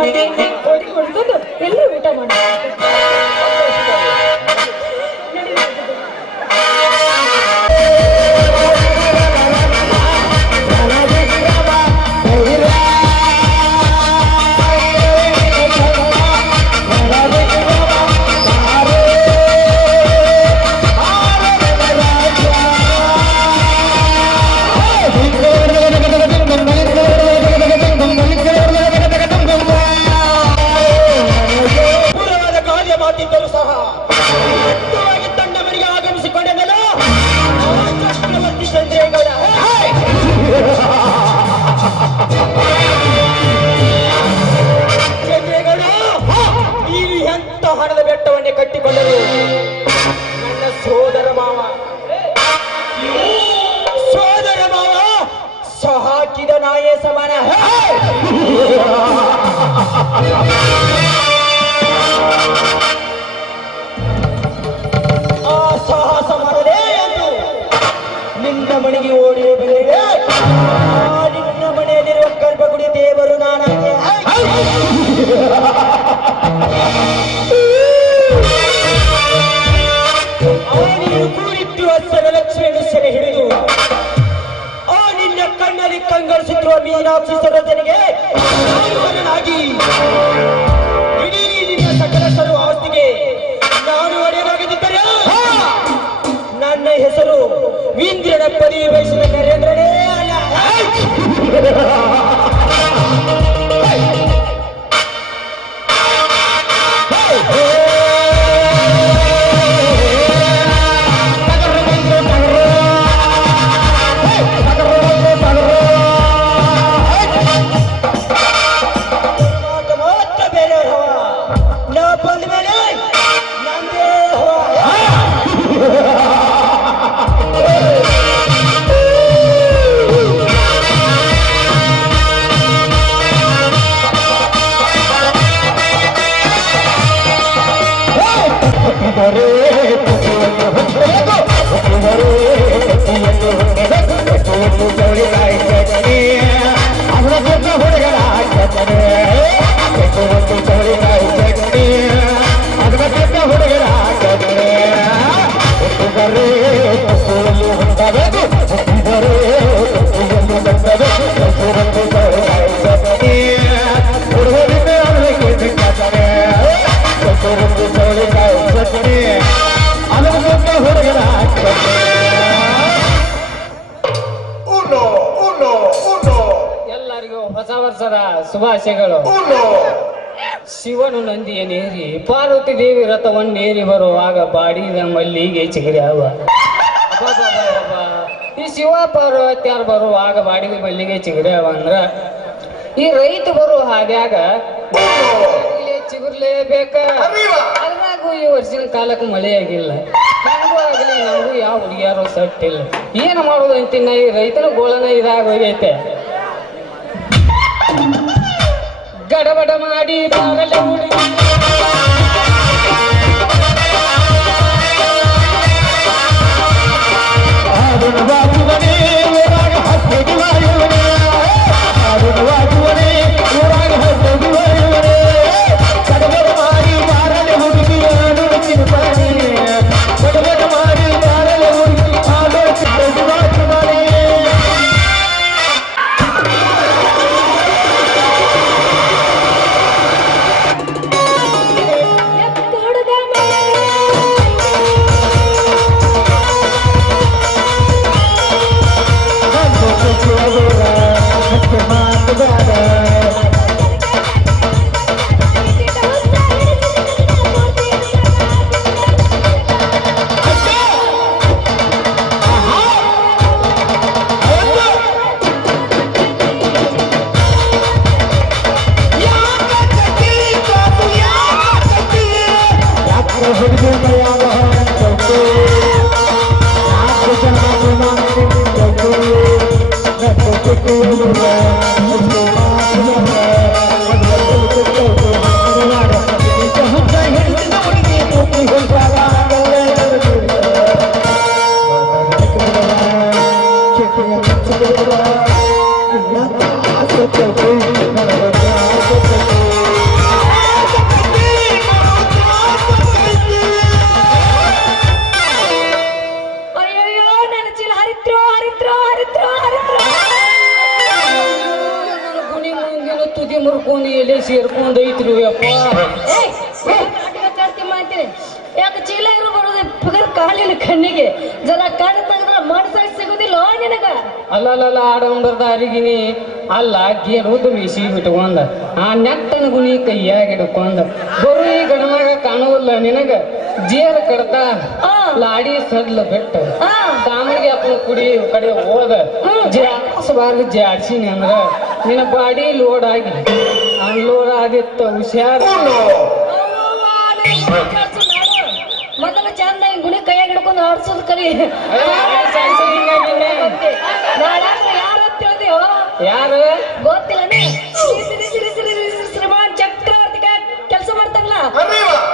ಮಾಡ್ತೀನಿ ಹೊಡ್ಕೊಂಡು ಎಲ್ಲರೂ ಊಟ ಮಾಡಿ ಹಣದ ಬೆಟ್ಟವನ್ನೇ ಕಟ್ಟಿಕೊಂಡರು ನನ್ನ ಸೋದರ ಮಾವ ಸಹಾಕಿದ ನಾಯೇ ಸಮಾನ ಆ ಸಾಹಸ ಮಾಡಲೇ ಎಂದು ನಿನ್ನ ಮನೆಗೆ ಓಡಿ ಬಂದಿದೆ ನಿನ್ನ ಮನೆಯಲ್ಲಿರುವ ಗರ್ಭಗುಡಿ ದೇವರು ನಾನಾಗೆ ಅವನಿಗೆ ಕೂರಿಟ್ಟು ಹಸರ ಲಕ್ಷ್ಮಿಯನ್ನು ಸೆರೆ ಹಿಡಿದು ಆ ನಿನ್ನ ಕಣ್ಣಲ್ಲಿ ಕಂಗೊಳಿಸುತ್ತಿರುವ ಮೀನಾಕ್ಷಿ ಸರೋಜನಿಗೆ ನಾಗಿ ಇಡೀ ನಿನ್ನ ಸಕಲ ಸರ್ವ ಆಸ್ತಿಗೆ ನಾನು ಒಡೆಯನಾಗದಿದ್ದರೆ ನನ್ನ ಹೆಸರು ವೀಂದ್ರನ ಪದವಿ ವಯಸ್ಸಿನ ನರೇಂದ್ರನೇ ಅಲ್ಲ ಎಲ್ಲರಿಗೂ ಹೊಸ ವರ್ಷದ ಶುಭಾಶಯಗಳು. ಶಿವನು ನಂದಿಯನೇರಿ ಪಾರ್ವತಿ ದೇವಿ ರಥವನ್ನೇರಿ ಬರುವಾಗ ಬಾಡಿದ ಮಲ್ಲಿಗೆ ಚಿಗುರ್ಯಾವ. ಈ ಶಿವ ಪಾರ್ವತಿಯಾರು ಬರುವಾಗ ಬಾಡಿದ ಮಲ್ಲಿಗೆ ಚಿಗುರ್ಯಾವ ಅಂದ್ರ ಈ ರೈತ ಬರುವ ಹಾದ್ಯಾಗ ಚಿಗುರ್ಲೇಬೇಕ. ಅದ್ರಾಗೂ ಈ ವರ್ಷದ ಕಾಲಕ್ಕೆ ಮಳೆ ಆಗಿಲ್ಲ, ನನಗೂ ಆಗಲಿ ನಮಗೂ ಯಾವ ಹುಡುಗಿಯಾರು ಸಟ್ಟಿಲ್ಲ. ಏನು ಮಾಡೋದು ಅಂತಿನ ಈ ರೈತನ ಗೋಳನ ಇದಾಗೋಗೈತೆ. ಗಡಬಡ ಮಾಡಿ ಬಾಗಲ ಹುಡುಗಿ ಅಯ್ಯಯ್ಯೋ ನನ್ನ ಚೀಲ ಹರಿತ್ರೋ ಹರಿತ್ರೋ ಹರಿತ್ರೋ ಹರಿತ್ರೋ ಗುಣಿ ಮುಂದಿನ ತುದಿ ಮುರ್ಕೊಂಡು ಎಲೆ ಸೇರ್ಕೊಂಡು ಐತ್ರಿ ಅಪ್ಪ. ಮಾಡ್ತೀನಿ ಯಾಕೆ ಚೀಲ ಇರೋ ಬರೋದು ಪಗರ್ ಕಾಲಿನ ಕಣ್ಣಿಗೆ ಜನ ಕಣ್ಣು ತೆಗೆದ್ರೆ ಮನಸ್ಸಾಗಿ ಸಿಗುದಿಲ್ಲ ನಿನಗ. ಅಲ್ಲಲ್ಲ ಆಡಂಬರ್ದ ಅರಿಗಿನಿ ಅಲ್ಲ ಗೇರುದು ಮೀಸಿ ಬಿಟ್ಕೊಂಡ ಆ ನೆಟ್ಟನ ಗುಣಿ ಕೈಯಾಗ ಹಿಡ್ಕೊಂಡ ಬರು ಈ ಗಣಮಾಗ ಕಾಣುವಲ್ಲ ನಿನಗ ಜೇರ ಕಡ್ತ ಲಾಡಿ ಸಡ್ಲ ಬಿಟ್ಟ ಸಾಮರಿಗೆ ಅಪ್ಪನ ಕುಡಿ ಕಡೆ ಹೋದ ಜಾಸ್ಬಾರ್ದು ಜಾಡ್ಸಿನಿ ಅಂದ್ರ ನಿನ್ನ ಬಾಡಿ ಲೋಡ್ ಆಗಿ ಅನ್ಲೋಡ್ ಆದಿತ್ತ ಹುಷಾರ. ಮೊದಲ ಚಂದ ಗುಣಿ ಕೈಯಾಗ ಹಿಡ್ಕೊಂಡು ಆಡ್ಸೋದು ಕಲಿ. ಯಾರು ಗೊತ್ತಿಲ್ಲ ಶ್ರೀಮಾನ್ ಚಕ್ರವರ್ತಿ ಕೆಲಸ ಮಾಡ್ತಾರಲ್ಲ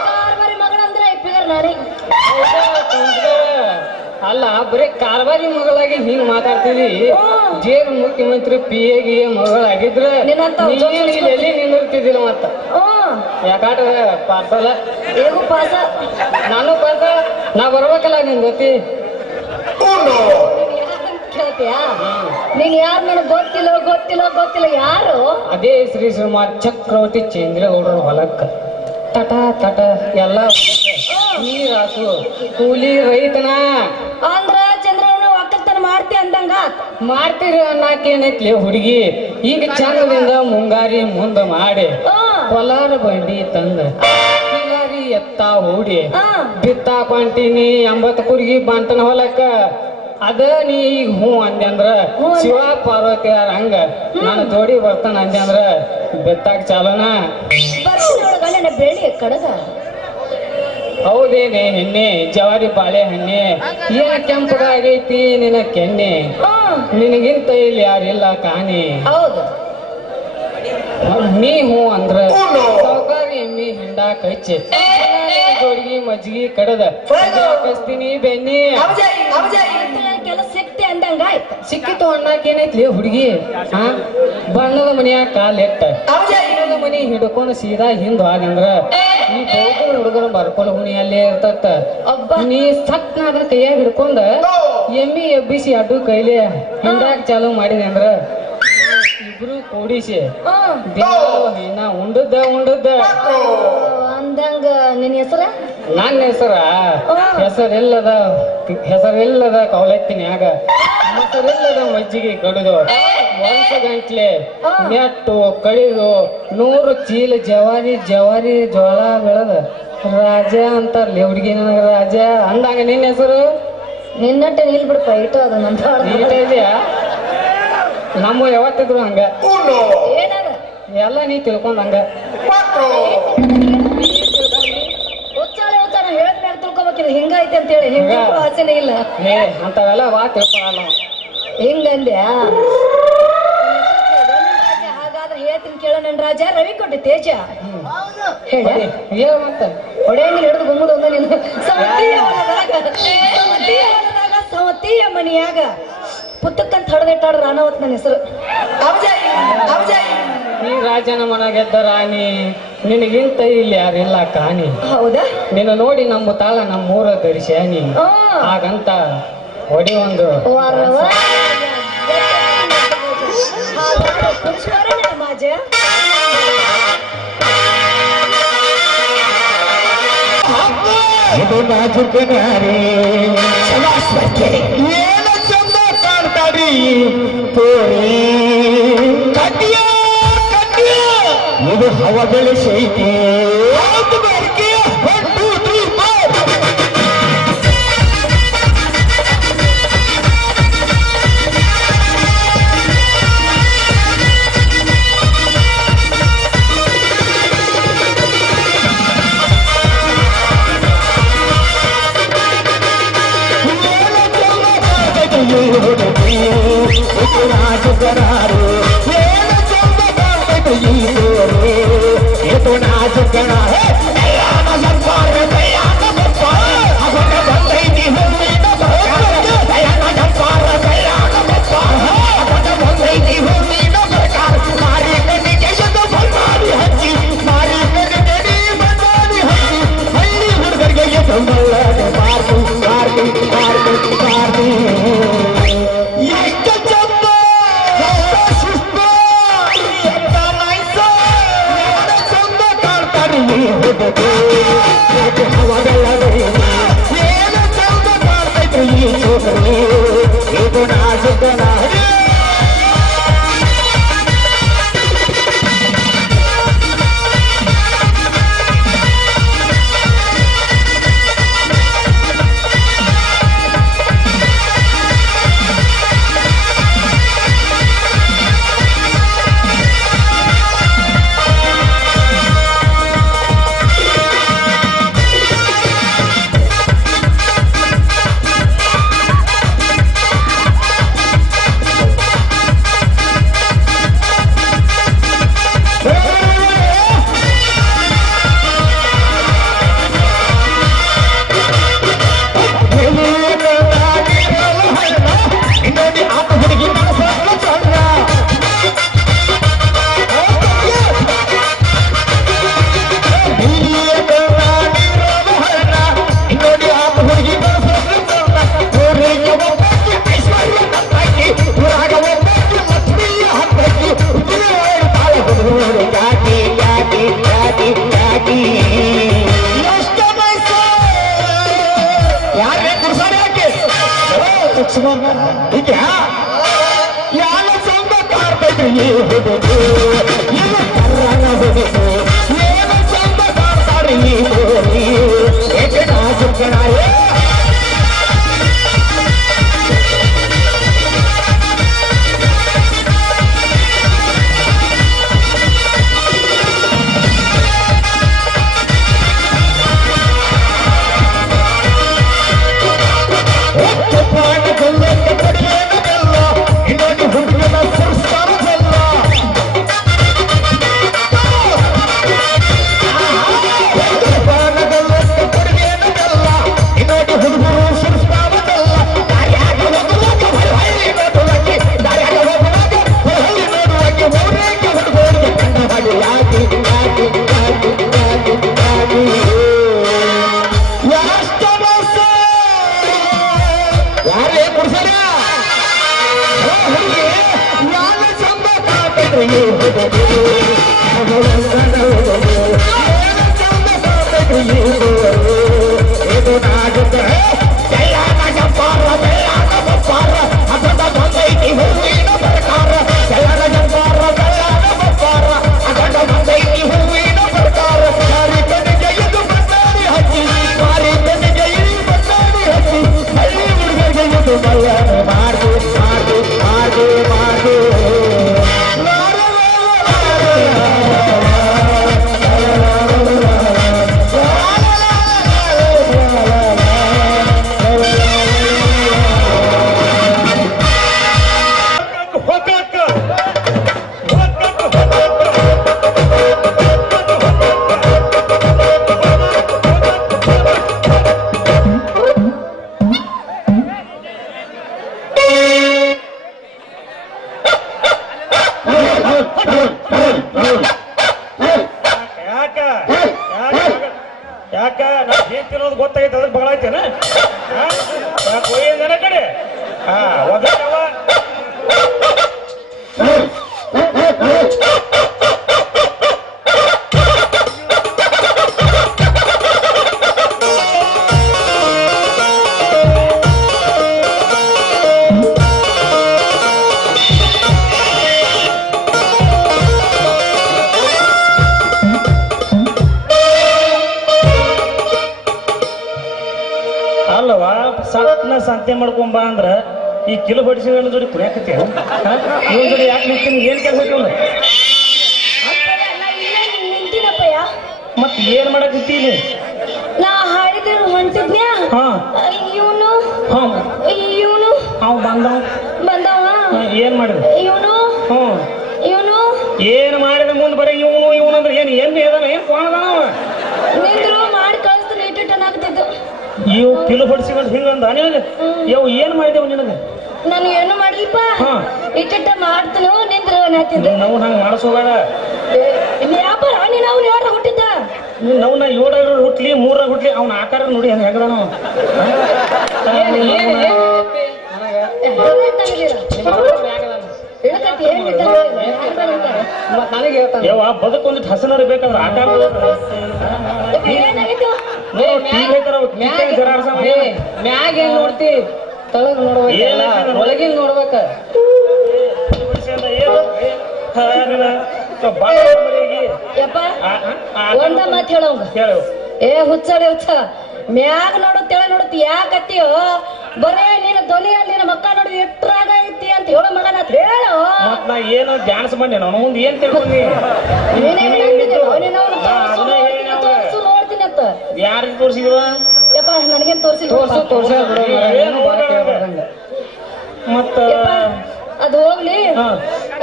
ಕಾರ್ಬಾರಿ ಮಗಳಂದ್ರೆ ಫಿಗರ್ ನಾನೇ. ಅಲ್ಲ ಬರೀ ಕಾರ್ಬಾರಿ ಮಗಳಾಗಿ ಹಿಂಗ್ ಮಾತಾಡ್ತೀವಿ. ಜೇರ್ ಮುಖ್ಯಮಂತ್ರಿ ಪಿ ಎ ಮಗಳಾಗಿದ್ರೆ ಎಲ್ಲಿ ನಿಂದಿರ್ತಿದ್ದಿಲ್ಲ ಮತ್ತ ಯಾಕಾಟ ಪಾರ್ಸಲ ಹೇಗೂ ಪಾಸ ನಾನು ಪಾಸ ನಾ ಬರ್ಬೇಕಲ್ಲ ನಿನ್ ಜೊತೆ ಕೇಳ್ತೀಯಾ? ನೀನ್ ಯಾರು ನನಗೆ ಗೊತ್ತಿಲ್ಲ ಗೊತ್ತಿಲ್ಲ ಗೊತ್ತಿಲ್ಲ ಯಾರು? ಅದೇ ಶ್ರೀ ಶ್ರೀಮಾನ್ ಚಕ್ರವರ್ತಿ ಚಂದ್ರೇಗೌಡರ ಹೊಲಕ್ಕ ತಟ ತಟ ಎಲ್ಲ ನೀರಾಸು ಕೂಲಿ ರೈತನ ಅಂದ್ರ ಚಂದ್ರವನ್ನ ಒಕ್ಕಲ್ತನ ಮಾಡ್ತಿ ಅಂದಂಗ ಮಾಡ್ತೀರಿ ಅನ್ನಕೇನೈತ್ಲಿ ಹುಡುಗಿ. ಈಗ ಚಂದದಿಂದ ಮುಂಗಾರಿ ಮುಂದ ಮಾಡಿ ಹೊಲಾರ ಬಂಡಿ ತಂದ ಕಿಲಾರಿ ಎತ್ತ ಹೂಡಿ ಬಿತ್ತಾ ಕೊಂಟಿನಿ 80 ಕುರ್ಗಿ ಬಂಟನ ಹೊಲಕ್ಕ. ಅದ ನೀ ಈಗ ಹೂ ಅಂದೆ ಅಂದ್ರ ಶಿವ ಪಾರ್ವತಿ ಹಂಗ ನಾನು ಜೋಡಿ ಬರ್ತಾನ ಅಂದೆ ಅಂದ್ರ ಬೆತ್ತಾಗ ಚಾಲೋನ ಬೆಳಿ ಕಡಗ. ಹೌದೇನೆ ಹೆಣ್ಣೆ ಜವಾರಿ ಬಾಳೆ ಹಣ್ಣೆ ಏನ ಕೆಂಪಗಾಗೈತಿ ನಿನ್ನ ಕೆನ್ನೆ ನಿನಗಿಂತ ಇಲ್ಲಿ ಯಾರಿಲ್ಲ ಕಾಣಿ. ಹೌದು ನೀ ಹೂ ಅಂದ್ರ ಸೌಕಾರಿ ಎಮ್ಮಿ ಹಿಂಡ ಕಚ್ಚಿ ಜೋಡಿಗೆ ಮಜ್ಜಿಗೆ ಕಡದ ಕಸ್ತೀನಿ ಬೆನ್ನಿ ಕೆಲಸ ಸಿಕ್ತಿ ಅಂದಂಗ ಆಯ್ತು. ಸಿಕ್ಕಿತು ಅನ್ನಕೇನೈತ್ಲಿ ಹುಡುಗಿ ಬಣ್ಣದ ಮನಿಯಾಗ ಕಾಲೆಟ್ಟ ಬಣ್ಣದ ಮನಿ ಹಿಡ್ಕೊಂಡು ಸೀದಾ ಹಿಂದ್ ಹಾಗಂದ್ರ ಈ ಬೋಗು ಹುಡುಗರು ಬರ್ಕೊಳ ಹುಣಿ ಅಲ್ಲೇ ಇರ್ತತ್ತ. ನೀ ಸಟ್ನ ಅದ್ರ ಕೈಯಾಗ ಹಿಡ್ಕೊಂಡ ಎಮ್ಮಿ ಎಬ್ಬಿಸಿ ಅಡ್ಡು ಕೈಲಿ ಹಿಂದಾಕ ಚಾಲು ಮಾಡಿದೆ ಅಂದ್ರ ಇಬ್ರು ಕೂಡಿಸಿ ಹೆಣ್ಣ ಉಂಡದ್ದ ಅಂದಂಗ ನಿನ್ ಹೆಸರ? ನನ್ನ ಹೆಸರಿಲ್ಲದ ಕವಲತ್ತಿನ್ಯಾಗ ಮೊಸರಿಲ್ಲದ ಮಜ್ಜಿಗೆ ಕಡಿದು ವರ್ಷ ಗಂಟ್ಲೆ ನೆಟ್ಟು ಕಡಿದು 100 ಚೀಲ ಜವಾರಿ ಜೋಳ ಬೆಳೆದ ರಾಜ ಅಂತಾರ್ಲಿ ಹುಡುಗಿ ನನಗ ರಾಜ ಅಂದಾಗ ನಿನ್ನ ಹೆಸರು? ನಿನ್ನಟ್ಟೆ ನಿಲ್ ಬಿಡ್ಪ ಇಟ್ಟು ಅದು ನೀಟ ಇದೆಯಾ? ನಮ್ಮ ಯಾವತ್ತಿದ್ರು ಹಂಗ ಏನದ ಎಲ್ಲ ನೀ ತಿಳ್ಕೊಂಡಂಗ ಉಚ್ಚಾಳೆ ಉಚ್ಚಾರ ಹೇಳದ್ ಮೇಲೆ ತಿಳ್ಕೊಬೇಕಿಲ್ಲ ಹಿಂಗೈತೆ ಅಂತ ಹೇಳಿ ಹಿಂಗ ಆಸೆನೇ ಇಲ್ಲ ಅಂತವೆಲ್ಲ ವಾ ತಿಳ್ಕೊಳಲ್ಲ ಹಿಂಗಂದ್ಯಾ? ಹಾಗಾದ್ರೆ ಹೇಳ್ತೀನಿ ಕೇಳೋ ನನ್ ರಾಜ ರವಿಕೋಟೆ ತೇಜ ಹೇಳ ಮತ್ತ ಹೊಡೆಯಂಗಿಲ್ಲ ಹಿಡಿದು ಗುಮ್ಮದು ಒಂದ ನೀನು ಸವತಿಯ ಮನಿಯಾಗ ಪುತ್ತಕ್ಕಂತ ಹೊಡೆದಿಟ್ಟಾಡ್ರ ಅನಾವತ್ ನನ್ನ ಹೆಸರು. ಈ ರಾಜನ ಮನಗೆದ್ದ ರಾಣಿ ನಿನಗಿಂತ ಇಲ್ಲಿ ಯಾರಿಲ್ಲ ಕಾಣಿ. ಹೌದಾ? ನಿನ್ನ ನೋಡಿ ನಮ್ಮ ತಾಳ ನಮ್ಮೂರ ದರ್ಶಾನಿ ಹಾಗಂತ ಹೊಡಿ ಒಂದು ಮಾಜ ಇದು ನಾಜುಕನಾರಿ ಏನ ಚಂದ ಕಾಣ್ತಾರಿ ತೋರಿ ಕಡ್ಡಿಯ ಇದು ಹವ ಬೆಳೆಸೈತಿ ಬರ್ಕೆ 1 2 3 ರಾಜಕರಾರು ಏನ ಚಂದ ಕಾಣ್ತೈತೆ ಈ ತೋರಿ ಇದು ನಾಜುಕನ ಬಂದೈತಿ ಈ ಹುಡುಗಿ ಇದು ಕರ್ರನ ಹುಡುಗಿ ಏನು ಚಂದ ಕಾಡ್ತಾರೆ ಈ ಹುಡುಗಿ ಏಕಣ ಸುಕ್ಕಣ ಸಂತೆ ಮಾಡ್ಕೊಂಬ ಅಂದ್ರ ಈ ಕಿಲೋ ಬಡಿಸಿ ಜೋಡಿ ಕುಡಿಯಾಕತ್ತಿ ಇವನ್ ಜೋಡಿ ಯಾಕೆ ನಿಂತೀನಿ ಏನ್ ಕೆಲಸ ನಿಂತಿನಪ್ಪಯ್ಯ ಮತ್ ಏನ್ ಮಾಡಕತ್ತೀನಿ ನಾ ಹಾಡಿದ್ರೆ ಹೊಂಟಿದ್ನ್ಯಾ ಇವನು ಅವ್ ಬಂದವ ಏನ್ ಮಾಡಿದ ಇವನು ಏನ್ ಮಾಡಿದ ಮುಂದ್ ಬರೀ ಇವನು ಅಂದ್ರೆ ಏನ್ ಏನ್ ಏನ್ ಕೋಣದಾನವ ನಿಂದ್ರು ಮಾಡಿ ಕಳಿಸ್ತಾನೆ ಇಟ್ಟಿಟ್ಟನಾಗ್ತಿದ್ದು ಇವು ಕಿಲೋ ಬಡಿಸಿಕೊಂಡು ಹಿಂಗಂದ ನಿನಗೆ ಇವು ಏನ್ ಮಾಡಿದೆವು ನಿನಗೆ ನಾನು ಏನು ಮಾಡಿಲ್ಪ ಇಟ್ಟಿಟ್ಟ ಮಾಡ್ತನು ನಿಂದ್ರು ನಾವು ಹಂಗ ಮಾಡಿಸೋಬೇಡ ವ್ಯಾಪಾರ ನೀನು ಅವ್ನು ಯಾರ ಹುಟ್ಟಿದ್ದ ನಾವು 7 ಹುಟ್ಲಿ 3 ಹುಟ್ಲಿ ಅವ್ನ ಆಕಾರ ನೋಡಿ ಹಂಗ ಹೆಗಡ ನಾವು ಯಾವ ಬದುಕೊಂದಿಟ್ಟು ಹಸನರು ಬೇಕಾದ್ರೆ ಆಟ ಮ್ಯಾಗ ಏನ್ ನೋಡ್ತಿ ತಳಗ್ ನೋಡ್ಬೇಕ ಒಳಗಿನ ನೋಡ್ಬೇಕ ಒಂದ ಮಾತು ಹೇಳೋಂಗ ಏ ಹುಚ್ಚಡೆ ಹುಚ್ಚ ಮ್ಯಾಗ ನೋಡುತ್ತ ನೋಡುತ್ತ ಯಾಕತ್ತೀಯೋ ಬರೇ ನೀನು ಧ್ವನಿಯಲ್ಲಿ ನಿನ್ನ ಮಕ್ಕ ನೋಡಿ ಎಟ್ರಾಗ ಐತಿ ಅಂತ ಹೇಳೋ ಮಗನ ಹೇಳು ನಾ ಏನು ಡ್ಯಾನ್ಸ್ ಮಾಡಿ ನಾನು ಮುಂದೆ ಏನ್ ತಿಳ್ಕೊಂಡಿ ನೋಡ್ತೀನಿ ಅಂತ ಯಾರಿಗೆ ತೋರಿಸಿದ್ವ ಯಪ್ಪ ನನಗೇನ್ ಮತ್ತ ಅದು ಹೋಗ್ಲಿ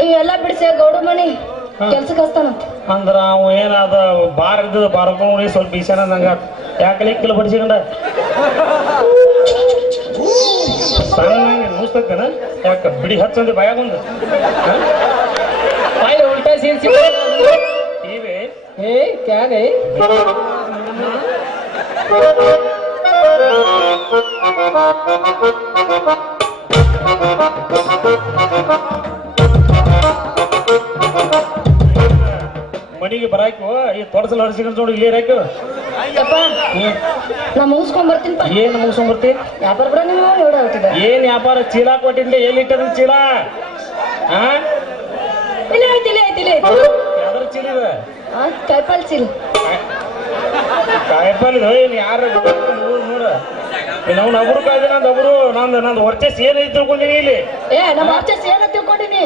ಇವೆಲ್ಲ ಬಿಡಿಸಿ ಗೌಡ ಮಣಿ ಕೆಲ್ಸಕ್ಕೆ ಹಚ್ತಾನಂತ ಅಂದ್ರ ಅವ ಏನಾದ ಬಾರ್ ಇದ್ದ ಬಾರ್ಕೊಂಡು ಸ್ವಲ್ಪ ಈಶಾನ ನಂಗ ಯಾಕಲೆ ಕಿಲೋ ಬಡಿಸಿಕೊಂಡ ಸಣ್ಣ ಮುಸ್ತಕ್ಕನ ಯಾಕ ಬಿಡಿ ಹಚ್ಚಂದು ಭಯಾಗೊಂದು ಉಲ್ಟಾ ಸೇರಿಸಿ ಇವೆ ಏ ಕ್ಯಾರೆ ಮನಿಗೆ ಬರಾಕು ಈ ತೊಡಸಲ್ ಹರಿಸಿಕೊಂಡು ನೋಡಿ ಇಲ್ಲೇ ರಾಕು ನಾ ಮುಗಿಸ್ಕೊಂಡ್ ಬರ್ತೀನಿ ಏನ್ ಮುಗಿಸ್ಕೊಂಡ್ ಬರ್ತಿ ವ್ಯಾಪಾರ ಕೂಡ ನೀವು ಏನ್ ವ್ಯಾಪಾರ ಚೀಲ ಕೊಟ್ಟಿದ್ದೆ ಎಲ್ಲಿಟ್ಟದ ಚೀಲ ಐತಿಲಿ ಯಾವ್ದಾರ ಚೀಲ ಇದೆ ಕಾಯಿಪಲ್ ಚೀಲ ಕಾಯಿಪಲ್ ಏನು ಯಾರು ನೋಡ ನಾವು ಒಬ್ರು ಕಾಯ್ದೆ ನಂದು ವರ್ಚಸ್ ಏನೈತಿ ತಿಳ್ಕೊಂಡಿನಿ ಇಲ್ಲಿ ನಮ್ಮ ವರ್ಚಸ್ ಏನ ತಿಳ್ಕೊಂಡಿನಿ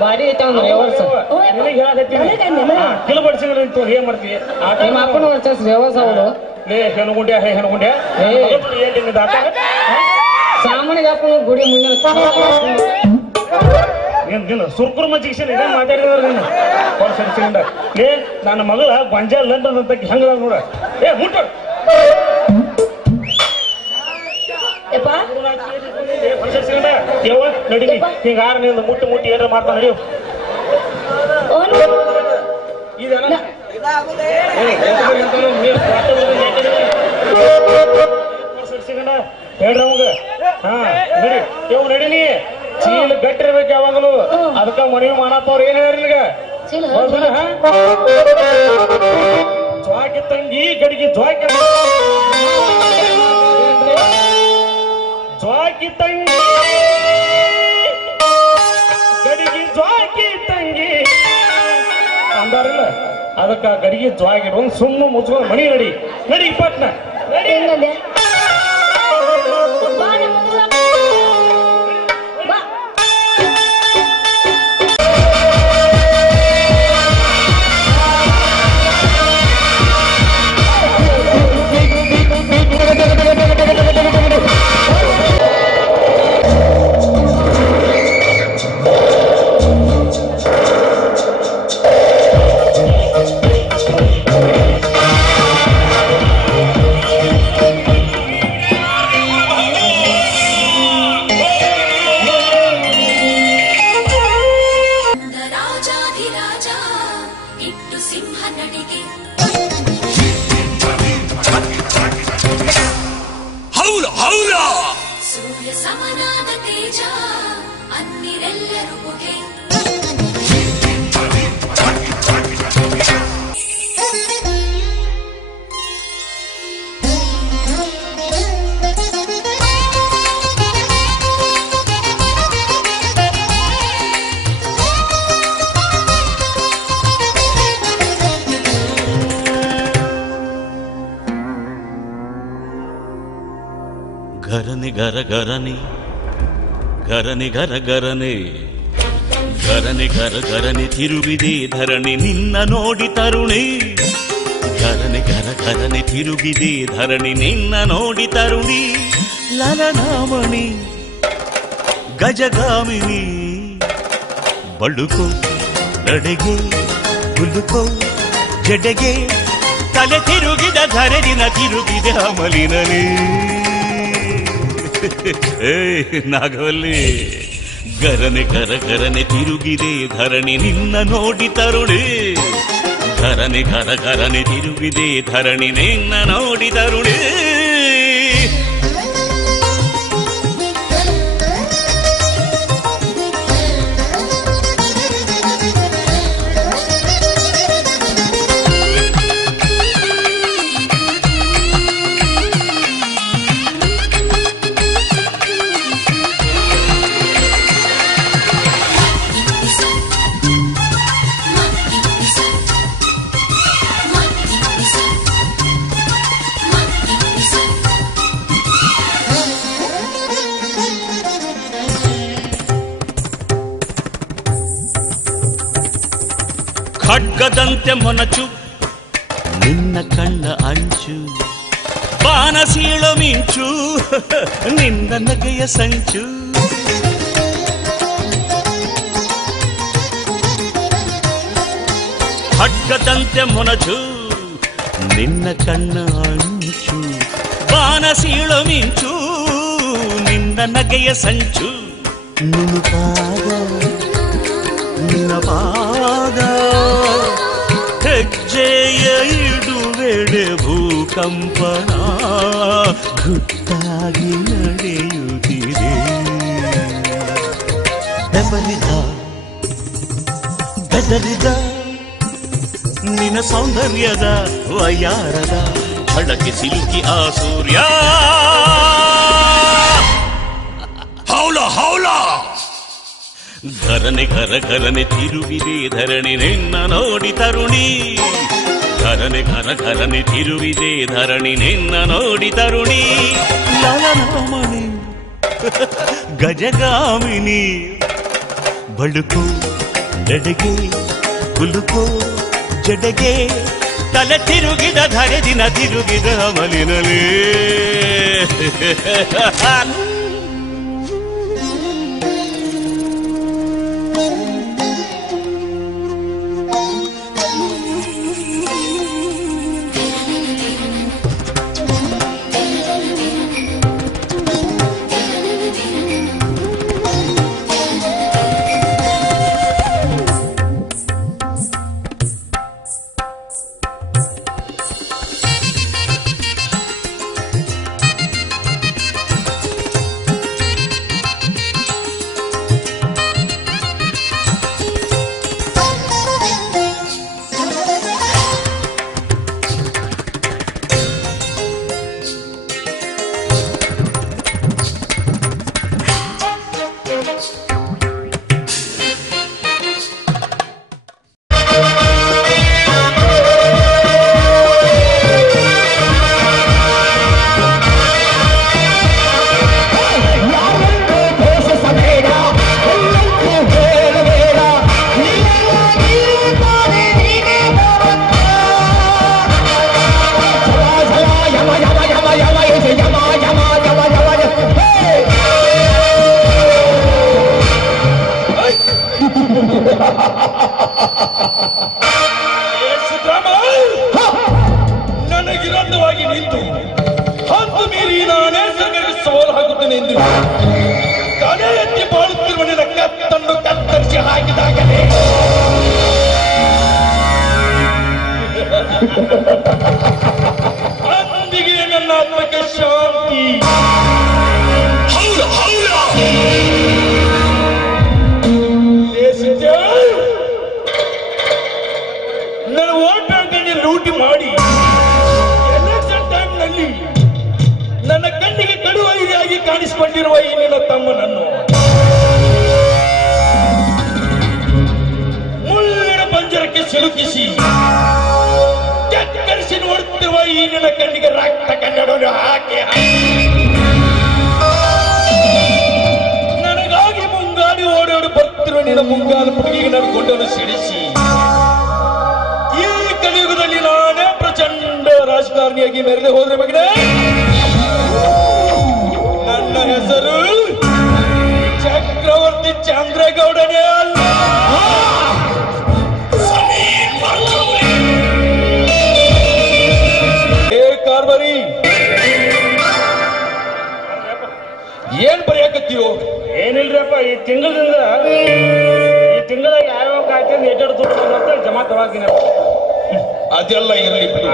ಬಾರಿ ಐತ ರೇವರ್ಸ್ ನಿನಗೆ ಹೇಳಕತ್ತೀನಿ ಕಿಲು ಬಡ್ಸಿದ್ರೆ ಏನ್ ಮಾಡ್ತೀವಿ ನಿಮ್ಮ ಅಪ್ಪನ ವರ್ಚಸ್ ರೇವರ್ಸ್ ಅವಳು ಹೆಣ್ಗುಂಡ್ಯ ಏನ್ ಸಾಮಾನ್ಯ ಅಪ್ಪನ ಗುಡಿ ಮುಂದಿನ ನೀನು ಸುರ್ಕುರು ಮಜ್ಜಿಗೆ ಇದೇ ಮಾತಾಡಿದ್ರ ನೀನು ವರ್ಷ ಏ ನನ್ನ ಮಗಳ ಗೊಂಜಾಲ್ ಲಂಡನ್ ಅಂತ ಹೆಂಗ ನೋಡ ಏ ಮುಟ್ಟ ನಡಿ ಹಿಂಗಾರ ನೀನು ಮುಟ್ಟಿ ಏನಾರ ಮಾಡ್ತಾ ನಡಿಯು ಹೇಳ್ರಿ ಅವಾಗ ಹಾ ನಡಿ ಇವ್ ನಡಿನಿ ಚೀಲ ಗಟ್ಟಿರ್ಬೇಕು ಯಾವಾಗಲೂ ಅದಕ್ಕ ಮನವಿ ಮಾಡತ್ತವ್ರ ಏನ್ ಹೇಳ್ರಿಗ ಜ್ವಾಕಿ ತಂಗಿ ಗಡಿಗೆ ಜ್ವಾಕಿ ತಂಗಿ ಗಡಿಗೆ ಜ್ವಾಕಿ ತಂಗಿ ಅಂದಾರಿಲ್ಲ ಅದಕ್ಕ ಗಡಿಗೆ ಜ್ವಾಕಿ ಒಂದು ಸುಮ್ಮ ಮುಚ್ಕೊಂಡು ಮನಿ ನಡಿ ಪಟ್ನ ನಡಿ ಗರನೆ ತಿರುಗಿದೆ ಧರಣಿ ನಿನ್ನ ನೋಡಿ ತರುಣಿ ಗರನೆ ತಿರುಗಿದೆ ಧರಣಿ ನಿನ್ನ ನೋಡಿ ತರುಣಿ ಲಲನಾಮಣಿ ಗಜಗಾಮಿನಿ ಬಳುಕೋ ನಡೆಗೆ ಗುಲುಕೋ ಜಡೆಗೆ ತಲೆ ತಿರುಗಿದ ಧರಣಿನ ತಿರುಗಿದೆ ಅಮಲಿನಲಿ ನಾಗವಲ್ಲಿ ಗರನೆ ತಿರುಗಿದೆ ಧರಣಿ ನಿನ್ನ ನೋಡಿ ತರುಣಿ ಗರನೆ ತಿರುಗಿದೆ ಧರಣಿ ನಿನ್ನ ನೋಡಿ ತರುಣಿ ಖಡ್ಗದಂತೆ ಮೊನಚು ನಿನ್ನ ಕಣ್ಣ ಅಂಚು ಬಾನಸೀಳು ಮಿಂಚು ನಿನ್ನ ನಗೆಯ ಸಂಚು ಖಡ್ಗದಂತೆ ಮೊನಚು ನಿನ್ನ ಕಣ್ಣ ಅಂಚು ಬಾನಸೀಳು ಮಿಂಚು ನಿನ್ನ ನಗೆಯ ಸಂಚು ನಿನ್ನ ಪಾದ ಹೆಜ್ಜೆಯ ಇಡುವೆಡೆ ಭೂಕಂಪನ ಗುಟ್ಟಾಗಿ ನಡೆಯುತ್ತಿದೆ ಗದರಿದ ನಿನ್ನ ಸೌಂದರ್ಯದ ವಯಾರದ ಝಳಕೆ ಸಿಲುಕಿ ಆ ಸೂರ್ಯ ಹೌಲ ಘರನೆ ಘರ ಘರನೆ ತಿರುವಿದೆ ಧರಣಿ ನಿನ್ನ ನೋಡಿ ತರುಣಿ ಘರನೆ ಘರ ಘರನೆ ತಿರುವಿದೆ ಧರಣಿ ನಿನ್ನ ನೋಡಿ ತರುಣಿ ಲಲನಮಣಿ ಗಜಗಾಮಿನಿ ಬಳುಕು ಜಡೆಗೆ ಕುಲುಕು ಜಡೆಗೆ ತಲೆ ತಿರುಗಿದ ಧರೆ ದಿನ ತಿರುಗಿದ ಮಲಿನಲೇ ನನಗಿರಂದವಾಗಿ ನಿಂತು ಹತ್ತು ಮೀರಿ ನಾನೇ ಸರ್ಗಕ್ಕೆ ಸವಾಲು ಹಾಕುತ್ತೇನೆ ಎಂದು ತಲೆ ಎತ್ತಿ ಬಾಳುತ್ತಿರುವ ನಿನ್ನ ಕತ್ತನ್ನು ಕತ್ತರಿಸಿ ಹಾಕಿದಾಗಲೇ ಅಂದಿಗೆ ನನ್ನ ಆತ್ಮಕ್ಕೆ ಶಾಂತಿ. ನನ್ನ ವೋಟ್ ಬ್ಯಾಂಕನ್ನು ಲೂಟಿ ಮಾಡಿ ಎಲೆಕ್ಷನ್ ಟೈಮ್ನಲ್ಲಿ ನನ್ನ ಕಣ್ಣಿಗೆ ಕಡುವೈರಿಯಾಗಿ ಕಾಣಿಸಿಕೊಂಡಿರುವ ಈ ನಿನ್ನ ತಮ್ಮನನ್ನು ಮುಳ್ಳಿನ ಪಂಜರಕ್ಕೆ ಸಿಲುಕಿಸಿ ಚಕ್ಕರಿಸಿ ನೋಡುತ್ತಿರುವ ಈ ನಿನ್ನ ಕಣ್ಣಿಗೆ ರಕ್ತ ಕನ್ನಡವನ್ನು ಹಾಕಿ ನನಗಾಗಿ ಮುಂಗಾಡಿ ಓಡಾಡಿ ಬರ್ತಿರುವ ನಿನ್ನ ಮುಂಗಾದ ಹುಡುಗಿಗೆ ನನ್ನ ಗೊಂಡನ್ನು ಸಿಡಿಸಿ ಈ ಕಲಿಯುಗದಲ್ಲಿ ನಾನೇ ಪ್ರಚಂಡ ರಾಜಕಾರಣಿಯಾಗಿ ಮೆರೆದು ಹೋದ್ರೆ ಮಗನೇ ನನ್ನ ಹೆಸರು ಚಕ್ರವರ್ತಿ ಚಂದ್ರೇಗೌಡನೇ ಅಲ್ಲ. ಕಾರ್ಬಾರಿ ಏನ್ ಬರೆಯಾಕತ್ತೀವೋ? ಏನಿಲ್ರಿಪ್ಪ, ಈ ತಿಂಗಳ ಯಾವ್ಯಾವ ಖಾತೆ ದುಡ್ಡು ಜಮಾ ತವಾಗಿನ ಅದೆಲ್ಲ ಇರಲಿ ಬಿಡಿ.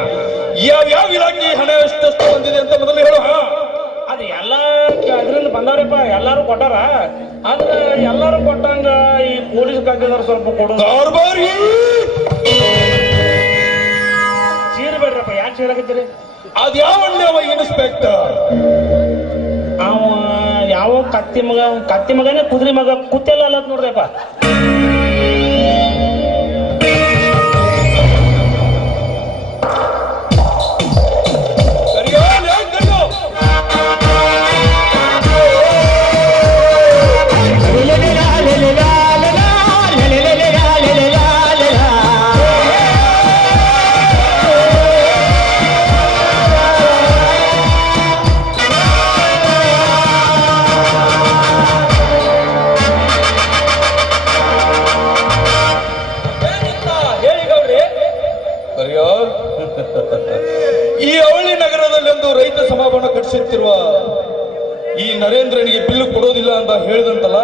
ಯಾವ್ಯಾವ ಇಲಾಖೆ ಹಣ ಎಷ್ಟೆಷ್ಟು ಬಂದಿದೆ ಅಂತ ಮೊದಲು ಹೇಳು. ಅದು ಎಲ್ಲ ಅದರಿಂದ ಬಂದವ್ರಿಪ್ಪ, ಎಲ್ಲಾರು ಕೊಟ್ಟಾರ. ಆದ್ರೆ ಎಲ್ಲಾರು ಕೊಟ್ಟಂಗ ಈ ಪೊಲೀಸ್ ಖಾತೆದವ್ರು ಸ್ವಲ್ಪ ಕೊಡೋದು. ಕಾರ್ಬಾರಿ ಚೀರ್ಬೇಡ್ರಪ್ಪ, ಯಾಕೆ ಚೀರಾಕತ್ತೀರಿ? ಅದ್ಯಾವಣ್ಣವ ಇನ್ಸ್ಪೆಕ್ಟರ್ ಯಾವ ಕತ್ತಿ ಮಗನೇ ಕುದುರೆ ಮಗ ಕುತ್ತೆಲ್ಲ ಅಲ್ಲ ನೋಡ್ರಪ್ಪ. ಈ ಅವಳಿ ನಗರದಲ್ಲೊಂದು ರೈತ ಸಮಾಭವನ ಕಟ್ಟಿಸುತ್ತಿರುವ ಈ ನರೇಂದ್ರನಿಗೆ ಬಿಲ್ಲು ಕೊಡೋದಿಲ್ಲ ಅಂತ ಹೇಳಿದಂತಲ್ಲ,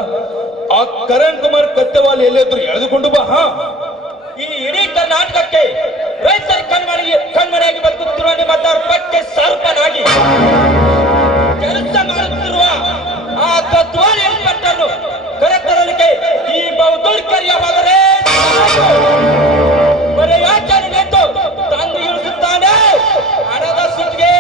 ಆ ಕರಣ್ ಕುಮಾರ್ ಕತ್ತೆವಾಲಿ ಎಲ್ಲಾದ್ರೂ ಎಳೆದುಕೊಂಡು ಬಾ. ಈ ಇಡೀ ಕರ್ನಾಟಕಕ್ಕೆ ರೈತರ ಕಣ್ಮನೆಯಾಗಿ ಬದುಕುತ್ತಿರುವ ನಿಮ್ಮ ದರ್ಪಕ್ಕೆ ಸ್ವಲ್ಪನಾಗಿ ಕೆಲಸ ಮಾಡುತ್ತಿರುವ ಆ ಕತ್ವಾಲಿ ಇನ್ಸ್ಪೆಕ್ಟರ್ ಕರೆತರಲಿಕ್ಕೆ ಈ ಬಹುದೂರ್ಕರ್ಯ ಹೋದರೆ ಬರೀ ಯಾಚಾರಿ ನೆಟ್ಟು ತಂದು ಇಳಿಸುತ್ತಾನೆ ಹಣದ ಸುತ್ತಿಗೆ.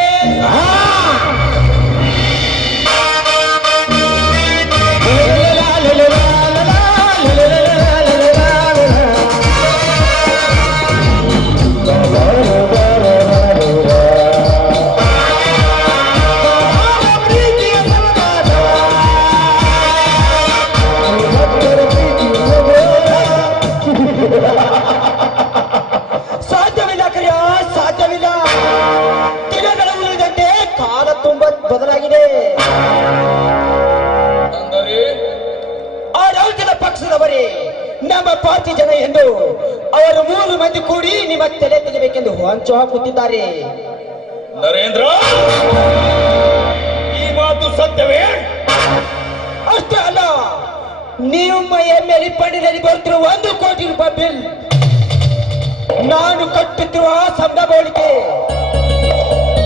ಪಾರ್ಟಿ ಜನ ಎಂದು ಅವರು 3 ಮಂದಿ ಕೂಡಿ ನಿಮ್ಮ ತಲೆ ತೆಗೆಬೇಕೆಂದು ಹಂಚು ಹಾಕುತ್ತಿದ್ದಾರೆ. ನರೇಂದ್ರ, ಈ ಮಾತು ಸತ್ಯವೇ? ಅಷ್ಟೇ ಅಲ್ಲ, ನಿಮ್ಮ MLA ಫಂಡಿನಲ್ಲಿ ಬರುತ್ತಿರುವ 1 ಕೋಟಿ ರೂಪಾಯಿ ಬಿಲ್ ನಾನು ಕಟ್ಟುತ್ತಿರುವ ಸಂಬಳ ಬೋಳಿಕೆ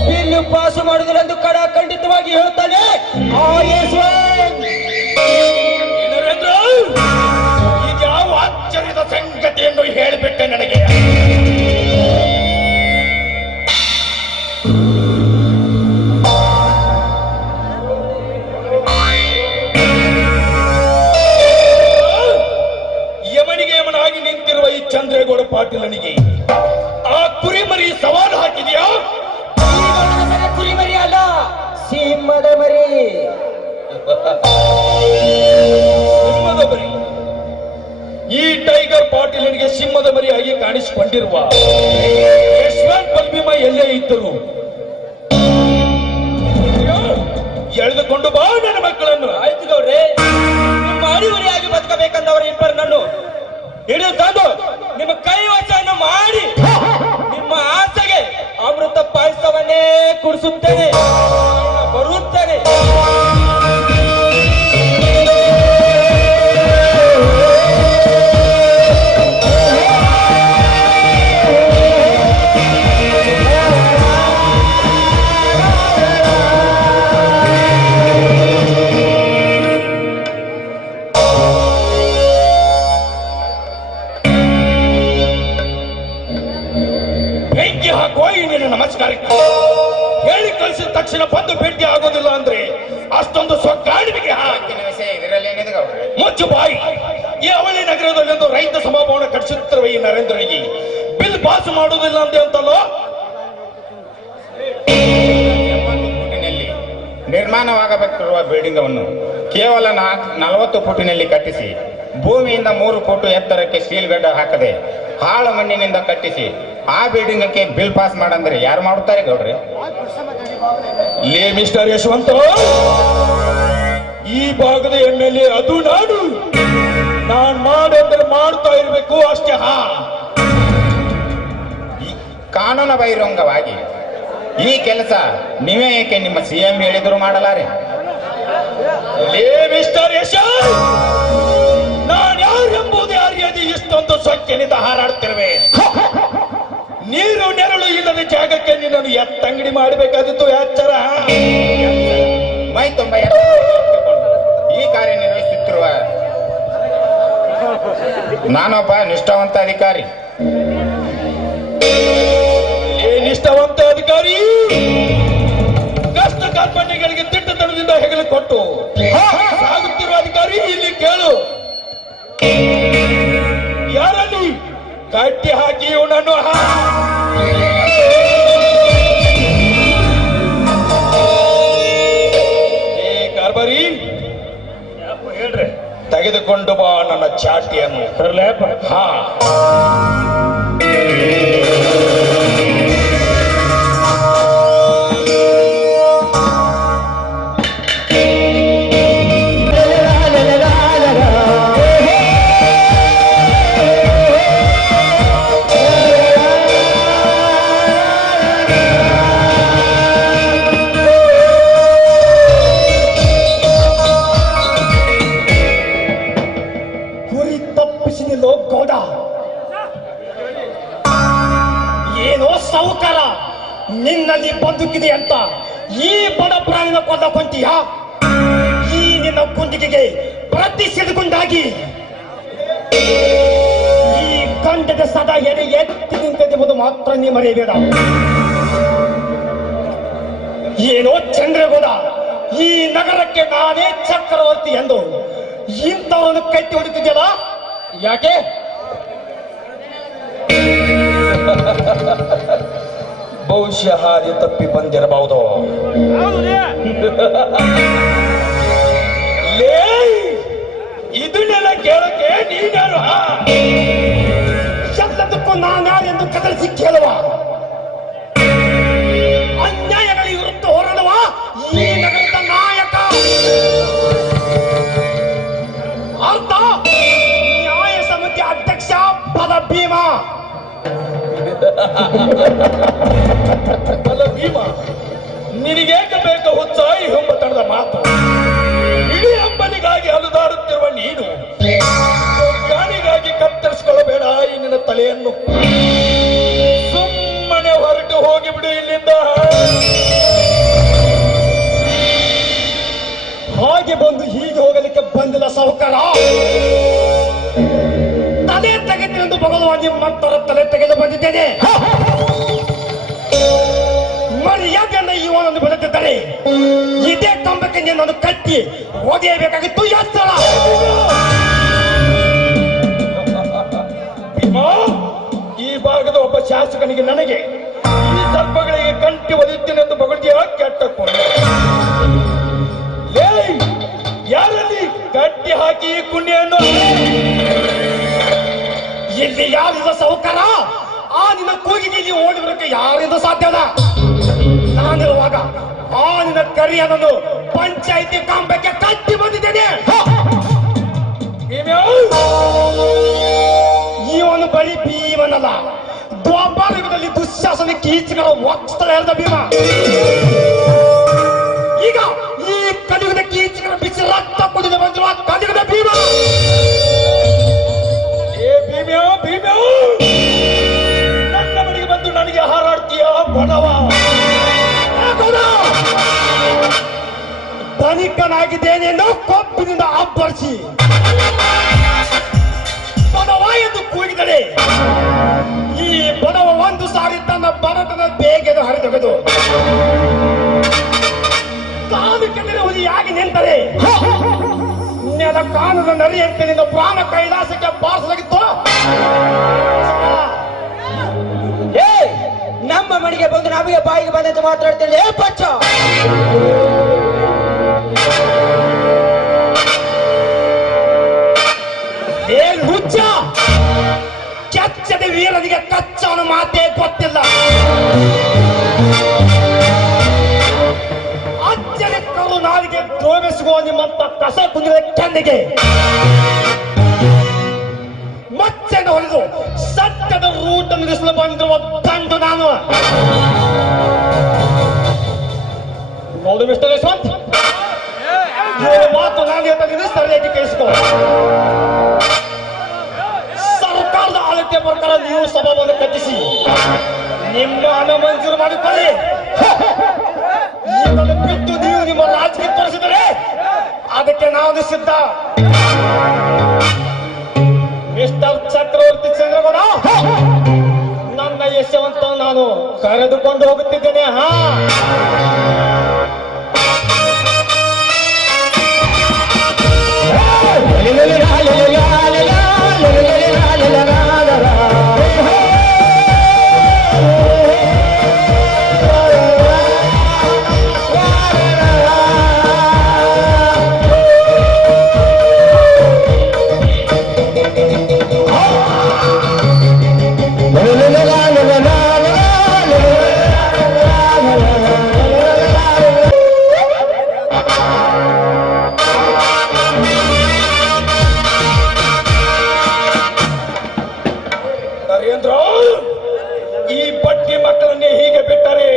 ಬಿಲ್ ಪಾಸ್ ಮಾಡುವುದರೆಂದು ಖಂಡಿತವಾಗಿ ಹೇಳುತ್ತಾನೆ. ನರೇಂದ್ರ, ಇದ್ಯಾವ ಆಶ್ಚರ್ಯದ ಸಂಗತಿಯನ್ನು ಹೇಳಿಬಿಟ್ಟೆ ನನಗೆ. ಯಮನಿಗೆ ಯಮನಾಗಿ ನಿಂತಿರುವ ಈ ಚಂದ್ರೇಗೌಡ ಪಾಟೀಲನಿಗೆ ಆ ಕುರಿಮರಿ ಸವಾಲು ಹಾಕಿದೆಯಾ? ಕುರಿಮರಿ ಅಲ್ಲ, ಸಿಂಹದ ಮರಿ. ಸಿಂಹದ ಮರಿ? ಈ ಟೈಗರ್ ಪಾಟೀಲನಿಗೆ ಸಿಂಹದ ಮರಿಯಾಗಿ ಕಾಣಿಸಿಕೊಂಡಿರುವ ಯಶವಂತ್ ಬಲ್ಭೀಮ ಎಲ್ಲೇ ಇದ್ದರು ಎಳೆದುಕೊಂಡು ಬಾ ನನ್ನ ಮಕ್ಕಳನ್ನು. ಆಯ್ತು ಗೌಡ್ರೆ, ನಿಮ್ಮ ಅಡಿವರಿಯಾಗಿ ಬದುಕಬೇಕಂದವರು ಇಬ್ಬರನ್ನು ಹಿಡಿದು ತಂದು ನಿಮ್ಮ ಕೈ ವಚನ ಮಾಡಿ ನಿಮ್ಮ ಆಸೆಗೆ ಅಮೃತ ಪಾಯಸವನ್ನೇ ಕುಡಿಸುತ್ತೇನೆ, ಬರುತ್ತೇನೆ. ನಮಸ್ಕಾರಕ್ಕೆ ಹೇಳಿ ಕಳಿಸಿದ ತಕ್ಷಣ ಬಂದು ಭೇಟಿ ಆಗೋದಿಲ್ಲ ಅಂದ್ರೆ ಅಷ್ಟೊಂದು ಸ್ವಗಾಡಿಗೆ ಮುಚ್ಚು ಬಾಯಿ. ಈ ಅವಳಿ ನಗರದಲ್ಲಿಂದು ರೈತ ಸಮಾಭವನ ಕಟ್ಟಿಸುತ್ತಿರುವ ಈ ನರೇಂದ್ರನಿಗೆ ಬಿಲ್ ಪಾಸ್ ಮಾಡುವುದಿಲ್ಲ ಅಂದೆ ಅಂತಲ್ಲೋ? ನಿರ್ಮಾಣವಾಗಬೇಕಿರುವ ಬಿಲ್ಡಿಂಗ್ ಅನ್ನು ಕೇವಲ 40 ಫುಟಿನಲ್ಲಿ ಕಟ್ಟಿಸಿ ಭೂಮಿಯಿಂದ 3 ಫುಟ್ ಎತ್ತರಕ್ಕೆ ಸ್ಟೀಲ್ ಗಡ್ಡ ಹಾಕದೆ ಹಾಳು ಮಣ್ಣಿನಿಂದ ಕಟ್ಟಿಸಿ ಆ ಬಿಲ್ಡಿಂಗಕ್ಕೆ ಬಿಲ್ ಪಾಸ್ ಮಾಡಂದ್ರೆ ಯಾರು ಮಾಡುತ್ತಾರೆ ಗೌಡ್ರಿ? ಲೇ ಮಿಸ್ಟರ್ ಯಶವಂತ, ಈ ಭಾಗದ MLA ಅದು ನಾನು ಮಾಡಂದ್ರೆ ಮಾಡ್ತಾ ಇರ್ಬೇಕು ಅಷ್ಟೇ. ಕಾನೂನು ಬಹಿರಂಗವಾಗಿ ಈ ಕೆಲಸ ನೀವೇ ಏಕೆ ನಿಮ್ಮ CM ಹೇಳಿದ್ರು ಮಾಡಲಾರೆ? ಲೇ ಮಿಸ್ಟರ್ ಯಶ, ನಾನು ಯಾರೆಂಬುದು ಯಾರಿಗೆ ಇಷ್ಟೊಂದು ಸೊಕ್ಕಿನಿಂದ ಹಾರಾಡ್ತಿರುವೆ? ನೀರು ನೆರಳು ಇಲ್ಲದ ಜಾಗಕ್ಕೆ ನಿನ್ನನ್ನು ಎತ್ತಂಗಡಿ ಮಾಡಬೇಕಾದಿತ್ತು ಎಚ್ಚರ. ಮೈ ತುಂಬ ಈ ಕಾರ್ಯ ನಿರ್ವಹಿಸುತ್ತಿರುವ ನಾನೊಬ್ಬ ನಿಷ್ಠಾವಂತ ಅಧಿಕಾರಿ. ನಿಷ್ಠಾವಂತ ಅಧಿಕಾರಿ ಕಷ್ಟ ಕಾರ್ಪಣ್ಯಗಳಿಗೆ ದಿಟ್ಟತನದಿಂದ ಹೆಗಲು ಕೊಟ್ಟು ಸಾಗುತ್ತಿರುವ ಅಧಿಕಾರಿ ಇಲ್ಲಿ ಕೇಳು. ಯಾರಲ್ಲಿ ಕಟ್ಟಿ ಹಾಕಿ ಇವನನ್ನು ಕಾರ್ಬಾರಿ ಹೇಳ್ರಿ, ತೆಗೆದುಕೊಂಡು ಬಾ ನನ್ನ ಚಾಟಿಯನ್ನು. ಹಾ, ನಿನ್ನಲ್ಲಿ ಬದುಕಿದೆ ಅಂತ ಈ ಬಡ ಪ್ರಾಣಿನ ಕೊಂದ ಕೊಂತೀಯ? ಈ ನಿನ್ನ ಕುಂದಿಗೆಗೆ ಪ್ರತಿಷೇಧಗೊಂಡಾಗಿ ಈ ಗಂಡದ ಸದಾ ಎಡೆ ಎತ್ತಿ ನಿಂತೆಂಬುದು ಮಾತ್ರ ನೀ ಮರೆಯಬೇಡ. ಏನೋ ಚಂದ್ರಗೌಡ, ಈ ನಗರಕ್ಕೆ ನಾನೇ ಚಕ್ರವರ್ತಿ ಎಂದು ಇಂಥವರನ್ನು ಕಟ್ಟಿ ಹೊಡಿತಿದ್ಯಲ್ಲ, ಯಾಕೆ? ಬಹುಶಃ ಹಾದಿ ತಪ್ಪಿ ಬಂದಿರಬಹುದು. ಇದನ್ನೆಲ್ಲ ಕೇಳಕ್ಕೆ ನೀನಾರು ಎಲ್ಲದಕ್ಕೂ ನಾನ್ಯಾರೆಂದು ಕದಲಿಸಿ ಕೇಳುವ, ಅನ್ಯಾಯಗಳ ವಿರುದ್ಧ ಹೋರಾಡುವ ಈ ನಗರದ ನಾಯಕ. ಅರ್ಥ ನ್ಯಾಯ ಸಮಿತಿ ಅಡ್ಡ ಭೀಮ. ಅಲ್ಲ ಭೀಮ, ನಿನಗೇಕೆ ಬೇಕು ಹುಚ್ಚ ಈ ಹುಂಬತನದ ಮಾತು? ಇಡೀ ಅಂಬನಿಗಾಗಿ ಅಲುದಾಡುತ್ತಿರುವ ನೀನು ಗಾಣಿಗಾಗಿ ಕತ್ತರಿಸಿಕೊಳ್ಳಬೇಡ ಈ ನಿನ್ನ ತಲೆಯನ್ನು. ಸುಮ್ಮನೆ ಹೊರಟು ಹೋಗಿಬಿಡು ಇಲ್ಲಿಂದ. ಹಾಗೆ ಬಂದು ಹೀಗೆ ಹೋಗಲಿಕ್ಕೆ ಬಂದಿಲ್ಲ ಸಾಹುಕಾರ. ತಲೆ ತೆಗೆದು ಭಗವಾನ್ ನಿಮ್ಮಂತರ ತಲೆ ತೆಗೆದು ಬಂದಿದ್ದೇನೆ. ಮರ್ಯಾದೆಯನ್ನ ಇವನನ್ನು ಬೆಳೆದಿದ್ದಾರೆ. ಇದೇ ಕಂಬಕ್ಕೆ ನಿನ್ನನ್ನು ಕಟ್ಟಿ ಒಗೆಯಬೇಕಾಗಿತ್ತು. ಯಾಸ್ತರ ಭೀಮಾ, ಈ ಭಾಗದ ಒಬ್ಬ ಶಾಸಕನಿಗೆ ನನಗೆ ಈ ಸರ್ಪಗಳಿಗೆ ಕಂಟಿ ಒಲಿಯುತ್ತೇನೆಂದು ಬಗಳ್ತೀಯ ಕೆಟ್ಟ ಕೊಂಡ. ಯಾರಲ್ಲಿ ಕಟ್ಟಿ ಹಾಕಿ ಈ ಕುಣ್ಣಿಯನ್ನು? ಇಲ್ಲಿ ಯಾರಿದ ಸಾಹುಕಾರ? ಆ ನಿನ್ನ ಕೂಗಿಗೆ ನೀವು ಓಡಿ ಬರೋಕ್ಕೆ ಯಾರಿಂದ ಸಾಧ್ಯದ? ನಾನಿರುವಾಗ ಆ ನಿನ್ನ ಕರಿಯನನ್ನು ಪಂಚಾಯಿತಿ ಕಂಬಕ್ಕೆ ಕಟ್ಟಿ ಬಂದಿದ್ದೇನೆ. ಇವನು ಬರೀ ಭೀಮನಲ್ಲ, ದ್ವಾಪರಯುಗದಲ್ಲಿ ದುಶ್ಯಾಸನ ಕೀಚಕರ ವಕ್ಸ್ತಳ ಹೇಳಿದ ಭೀಮ. ಈಗ ಈ ಕಲಿಯುಗದ ಕೀಚಕರ ಬಿಸಿ ರಕ್ತ ಕುಡಿದು ಬಂದಿರುವ ಕಲಿಯುಗದ ಭೀಮ. ಭೀಮ್ಯೋ, ನನ್ನ ಮನೆಗೆ ಬಂದು ನನಗೆ ಹಾರಾಡ್ತೀಯ ಬಡವ? ಧನಿಕನಾಗಿದ್ದೇನೆಂದು ಕೊಬ್ಬಿನಿಂದ ಅಬ್ಬರಿಸಿ ಬಡವ ಎಂದು ಕೂಗಿದರೆ ಈ ಬಡವ ಒಂದು ಸಾರಿ ತನ್ನ ಬಡತನ ಬೇಗೆದು ಹರಿದೊಗೆದು ಕಾಲು ಕೆದರಿ ಹುಲಿಯಾಗಿ ನಿಂತರೆ ನೆಲ ಕಾನದ ನರಿಯಂತೆ ನಿನ್ನ ಪ್ರಾಣ ಕೈಲಾಸಕ್ಕೆ ಬಾರಿಸಲಾಗಿತ್ತು. ನಮ್ಮ ಮನೆಗೆ ಬಂದು ನಮಗೆ ಬಾಯಿಗೆ ಬಂದಂತೆ ಮಾತಾಡ್ತೇನೆ. ಪಚ್ಚ ಹುಚ್ಚ ಕೆಚ್ಚದ ವೀರನಿಗೆ ಕಚ್ಚವನ ಮಾತೇ ಗೊತ್ತಿಲ್ಲ. ಅಜ್ಜನ ಕರುನಾಡಿಗೆ ದ್ರೋಹಿಸುವ ನಿಮ್ಮಂತ ಕಸ ಕುಂದಿದ ಕೆನ್ನಿಗೆ ಮಚ್ಚೆಂದು ಹೊಡೆದು ಸತ್ಯದ ರೂಟ ನಿಲ್ಲಿಸಲು ಬಂದಿರುವ ದಂಡು ನಾನು. ನೋಡು ಮಿಸ್ಟರ್ ಯಶವಂತ್, ಮಾತು ನಾನು ಹೇಳ್ತಾ ಸರಿಯಾಗಿ ಕೇಳಿಸ್ಕೊ. ಸರ್ಕಾರದ ಆಳ್ವಿಕೆ ಪ್ರಕಾರ ನೀವು ಸಭಾವನ್ನು ಕಟ್ಟಿಸಿ ನಿಮ್ಮ ಹಣ ಮಂಜೂರು ಮಾಡಿಕೊಳ್ಳಿ. ಇದನ್ನು ಬಿಟ್ಟು ನೀವು ನಿಮ್ಮ ರಾಜಕೀಯ ತೋರಿಸಿದರೆ ಅದಕ್ಕೆ ನಾನು ಸಿದ್ಧ. ಮಿಸ್ಟರ್ ಚಕ್ರವರ್ತಿ ಚಂದ್ರಗೌಡ, ನನ್ನ ಯಶವಂತ ನಾನು ಕರೆದುಕೊಂಡು ಹೋಗುತ್ತಿದ್ದೇನೆ. ಈ ಬಡ್ಡಿ ಮಕ್ಕಳನ್ನೇ ಹೀಗೆ ಬಿಟ್ಟರೆ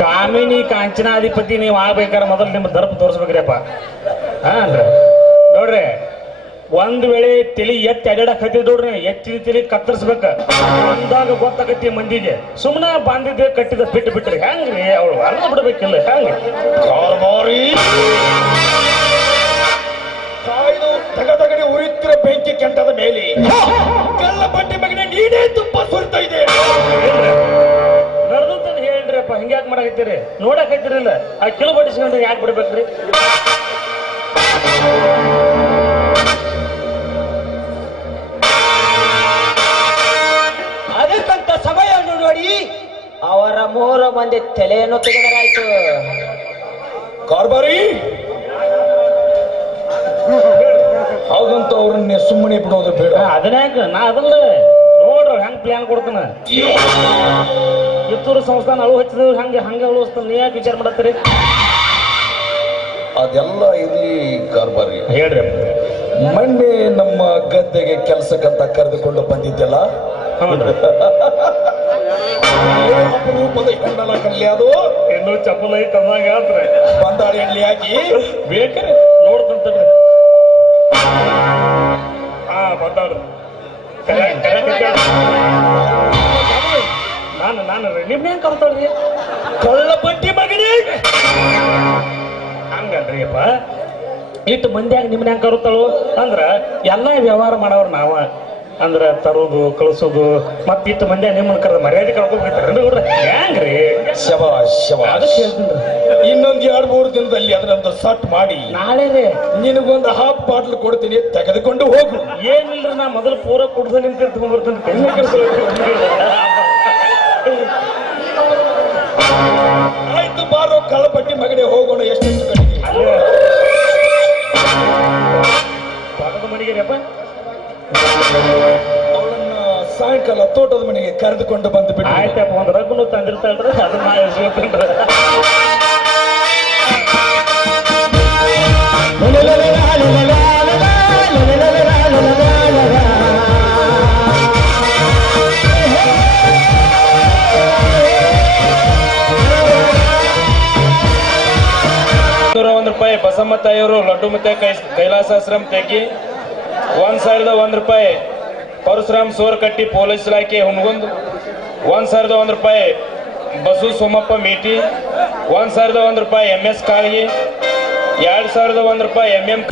ಕಾಮಿನಿ ಕಾಂಚನಾಧಿಪತಿ ನೀವು ಆಗ್ಬೇಕಾದ್ರೆ ಮೊದಲು ನಿಮ್ಮ ದರ್ಪ ತೋರಿಸ್ಬೇಕ್ರಿಪ್ಪ. ನೋಡ್ರಿ, ಒಂದ್ ವೇಳೆ ತಲಿ ಎತ್ತಿ ಅಡ್ಯಾಡಕ್ ಹತ್ತಿದ್ ನೋಡ್ರಿ, ಎತ್ತಿನ ತಲಿ ಕತ್ತರಿಸ್ಬೇಕ ಅಂದಾಗ ಗೊತ್ತಾಗತ್ತಿ ಮಂದಿಗೆ. ಸುಮ್ಮನೆ ಬಾಂಧಿದ್ದೆ ಕಟ್ಟಿದ ಬಿಟ್ಟು ಬಿಟ್ರಿ ಹೆಂಗ್ರಿ? ಅವಳು ಅರ್ಧ ಬಿಡ್ಬೇಕಿಲ್ಲ ಹೆಂಗ? ಕಾಯ್ದು ತಗದಗಡೆ ಉರಿತಿರೋ ಬೆಂಕಿ ಕೆಂಟದ ಮೇಲೆ ಕಲ್ಲ ಬಡ್ಡಿ ಮಗನೇ ನೀನೇ ತುಪ್ಪ ಸುರಿತಾ ಇದೆ. ನಡೆದಂತ ಹೇಳ್ರಿಪ್ಪ, ಹಿಂಗ್ಯಾಕ್ ಮಾಡಕತ್ತೀರಿ? ನೋಡಕ್ ಹತ್ತಿರಿಲ್ಲ ಆ ಕಿಲೋ ಬಡಿಸ್ಕೊಂಡು ಯಾಕೆ ಬಿಡ್ಬೇಕ್ರಿ? ಅದಕ್ಕಂತ ಸಮಯವನ್ನು ನೋಡಿ ಅವರ 3 ಮಂದಿ ತಲೆಯನ್ನು ತೆಗೆದರಾಯ್ತು. ಕಾರ್ಬಾರಿ, ಹಾಗಂತ ಅವ್ರನ್ನೇ ಸುಮ್ಮನೆ ಬಿಡೋದು ಬೇಡ. ಅದನ್ಯಾಕ ನಾ ಅದಲ್ಲ ನೋಡ್ರ ಹೆಂಗ್ ಪ್ಲಾನ್ ಕೊಡ್ತಾನ. ಕಿತ್ತೂರು ಸಂಸ್ಥಾನ ಅಳು ಹಚ್ಚಿದ್ರು ಹಂಗ ಅಳುವಸ್ತಾನ. ನೀ ಯಾಕೆ ವಿಚಾರ ಮಾಡತ್ತೀರಿ? ಅದೆಲ್ಲ ಇರ್ಲಿ ಕಾರ್ಬಾರಿ, ಹೇಳ್ರಿ. ಮೊನ್ನೆ ನಮ್ಮ ಗದ್ದೆಗೆ ಕೆಲಸಕ್ಕಂತ ಕರೆದುಕೊಂಡು ಬಂದಿದ್ದೆಲ್ಲ ಅಪರೂಪದ ಹೆಣ್ಣಲ ಕಲ್ಯ ಅದು ಇನ್ನೂ ಚಪ್ಪಲ ಐತಂದಾಗ ಆದ್ರೆ ಬಂದಾಳಿ ಎಣ್ಣೆ ಹಾಕಿ ಬೇಕ್ರಿ ನೋಡ್ತಂತ ಹಾ ಬಂದಾಡ್ರಿ ನಾನು ನಿಮ್ನೇನ್ ಕರ್ತಾಳ್ರಿ ಕಳ್ಳ ಪಟ್ಟಿ ಮಗನೇ ಹಂಗಲ್ರಿಯಪ್ಪ ಇಟ್ಟು ಮಂದಿಯಾಗ ನಿಮ್ನ ಹೆಂಗ್ ಕರುತ್ತಾಳು ಅಂದ್ರ ಎಲ್ಲಾ ವ್ಯವಹಾರ ಮಾಡೋರು ನಾವ ಅಂದ್ರ ತರೋದು ಕಳ್ಸೋದು ಮತ್ತ ಇಟ್ಟು ಮಂದಿಯಾಗ ನಿಮ್ಮನ್ನ ಕರೆದ ಮರ್ಯಾದೆ ಕಳ್ಕೊಬೇಕ್ರಿ ಹೆಂಗ್ರಿ ಶಬಾಷ್ ಶಬಾಷ್ ಅದಕ್ಕೆ ಹೇಳ್ತೀನಿ ಇನ್ನೊಂದ್ 2-3 ದಿನದಲ್ಲಿ ಅದನ್ನೊಂದು ಸಟ್ ಮಾಡಿ ನಾಳೆ ರೀ ನಿನಗೊಂದು ಹಾಫ್ ಬಾಟ್ಲ್ ಕೊಡ್ತೀನಿ ತೆಗೆದುಕೊಂಡು ಹೋಗು. ಏನಿಲ್ರಿ ನಾ ಮೊದಲು ಪೂರ ಕುಡ್ದು ನಿಂತಿರ್ತೀನಿ ಬರ್ತೀನಿ ಆಯ್ತು ಬಾರೋ ಕಳ್ಳಪಟ್ಟಿ ಮಗನೇ ಹೋಗೋಣ. ಎಷ್ಟೆಷ್ಟು ಕಡೆಗೆ ತೋಟದ ಮನೆಗೆಪ್ಪ ಅವಳನ್ನ ಸಾಯಂಕಾಲ ತೋಟದ ಮನೆಗೆ ಕರೆದುಕೊಂಡು ಬಂದು ಬಿಟ್ಟು ಆಯ್ತಪ್ಪ ಒಂದ್ ರಗ್ಗನು ತಂದಿರ್ತಾಳ್ರಿ ಅದನ್ನ ಎಸ್ಕೊತೇನ್ರಿ ₹100 ಬಸಮ್ಮ ತಾಯಿಯವರು ಲಡ್ಡು ಮತ್ತೆ ಕೈಲಾಸಾಶ್ರಮ ತೆಗಿ. 1,001 ಪರಶುರಾಮ್ ಸೋರಕಟ್ಟಿ ಪೊಲೀಸ್ ಇಲಾಖೆ ಹುಣಗುಂದ್. 1,001 ಬಸು ಸೋಮಪ್ಪ ಮೇಟಿ. 1,001 MS ಕಾಳಗಿ. 2,001 MM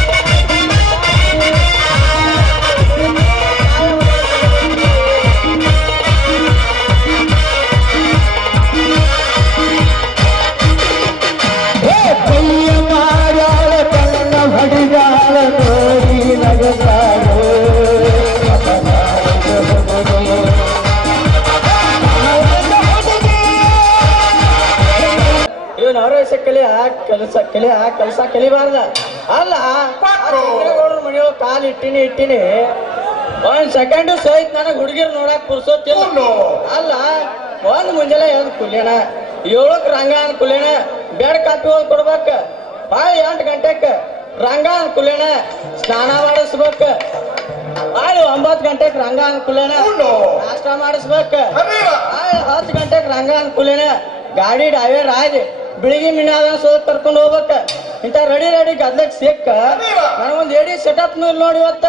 ಇವನ್ ಅವರ ಕೆಲಸ ಕಲಿಬಾರ್ದ ಅಲ್ಲ. ಮನೆಯೊಳಗ ಕಾಲ್ ಇಟ್ಟಿನಿ ಒಂದ್ ಸೆಕೆಂಡ್ ಸೋಯ್ತು ನನಗ್ ಹುಡುಗಿರ್ ನೋಡಕ್ ಪುರ್ಸೋತಿಲ್ಲ. ಅಲ್ಲ ಒಂದ್ ಮುಂಜಾನೆ ಎದ್ ಕುಲ್ಯಣ 7ಕ್ಕೆ ರಂಗ ಅಂದ್ ಕುಲ್ಯಣ ಬೆಡ್ ಕಾಪಿ ಹೋಗಿ ಕೊಡ್ಬೇಕ. 8 ಗಂಟೆಕ್ ರಂಗ ಅಂದ್ ಕುಲ್ಯಣ ಸ್ನಾನ ಮಾಡಿಸ್ಬೇಕ. 9 ಗಂಟೆಕ್ ರಂಗ ಅಂದ್ ಕುಲ್ಯಣ ನಾಷ್ಟ ಮಾಡಿಸ್ಬೇಕ. 10 ಗಂಟೆಕ್ ರಂಗ ಅಂದ್ ಕುಲ್ಯಣ ಗಾಡಿ ಡ್ರೈವರ್ ಆಗಿ ಬೆಳಿಗ್ಗೆ ಮಿನಾದ ಸೋದ್ ಕರ್ಕೊಂಡು ಹೋಗ್ಬೇಕ. ಇಂತ ರೆಡಿ ಗದ್ಲಕ್ ಸಿಕ್ಕ ನನಗೊಂದ್ ಎಡಿ ಸೆಟಪ್ ನೋಡಿ ಇವತ್ತ.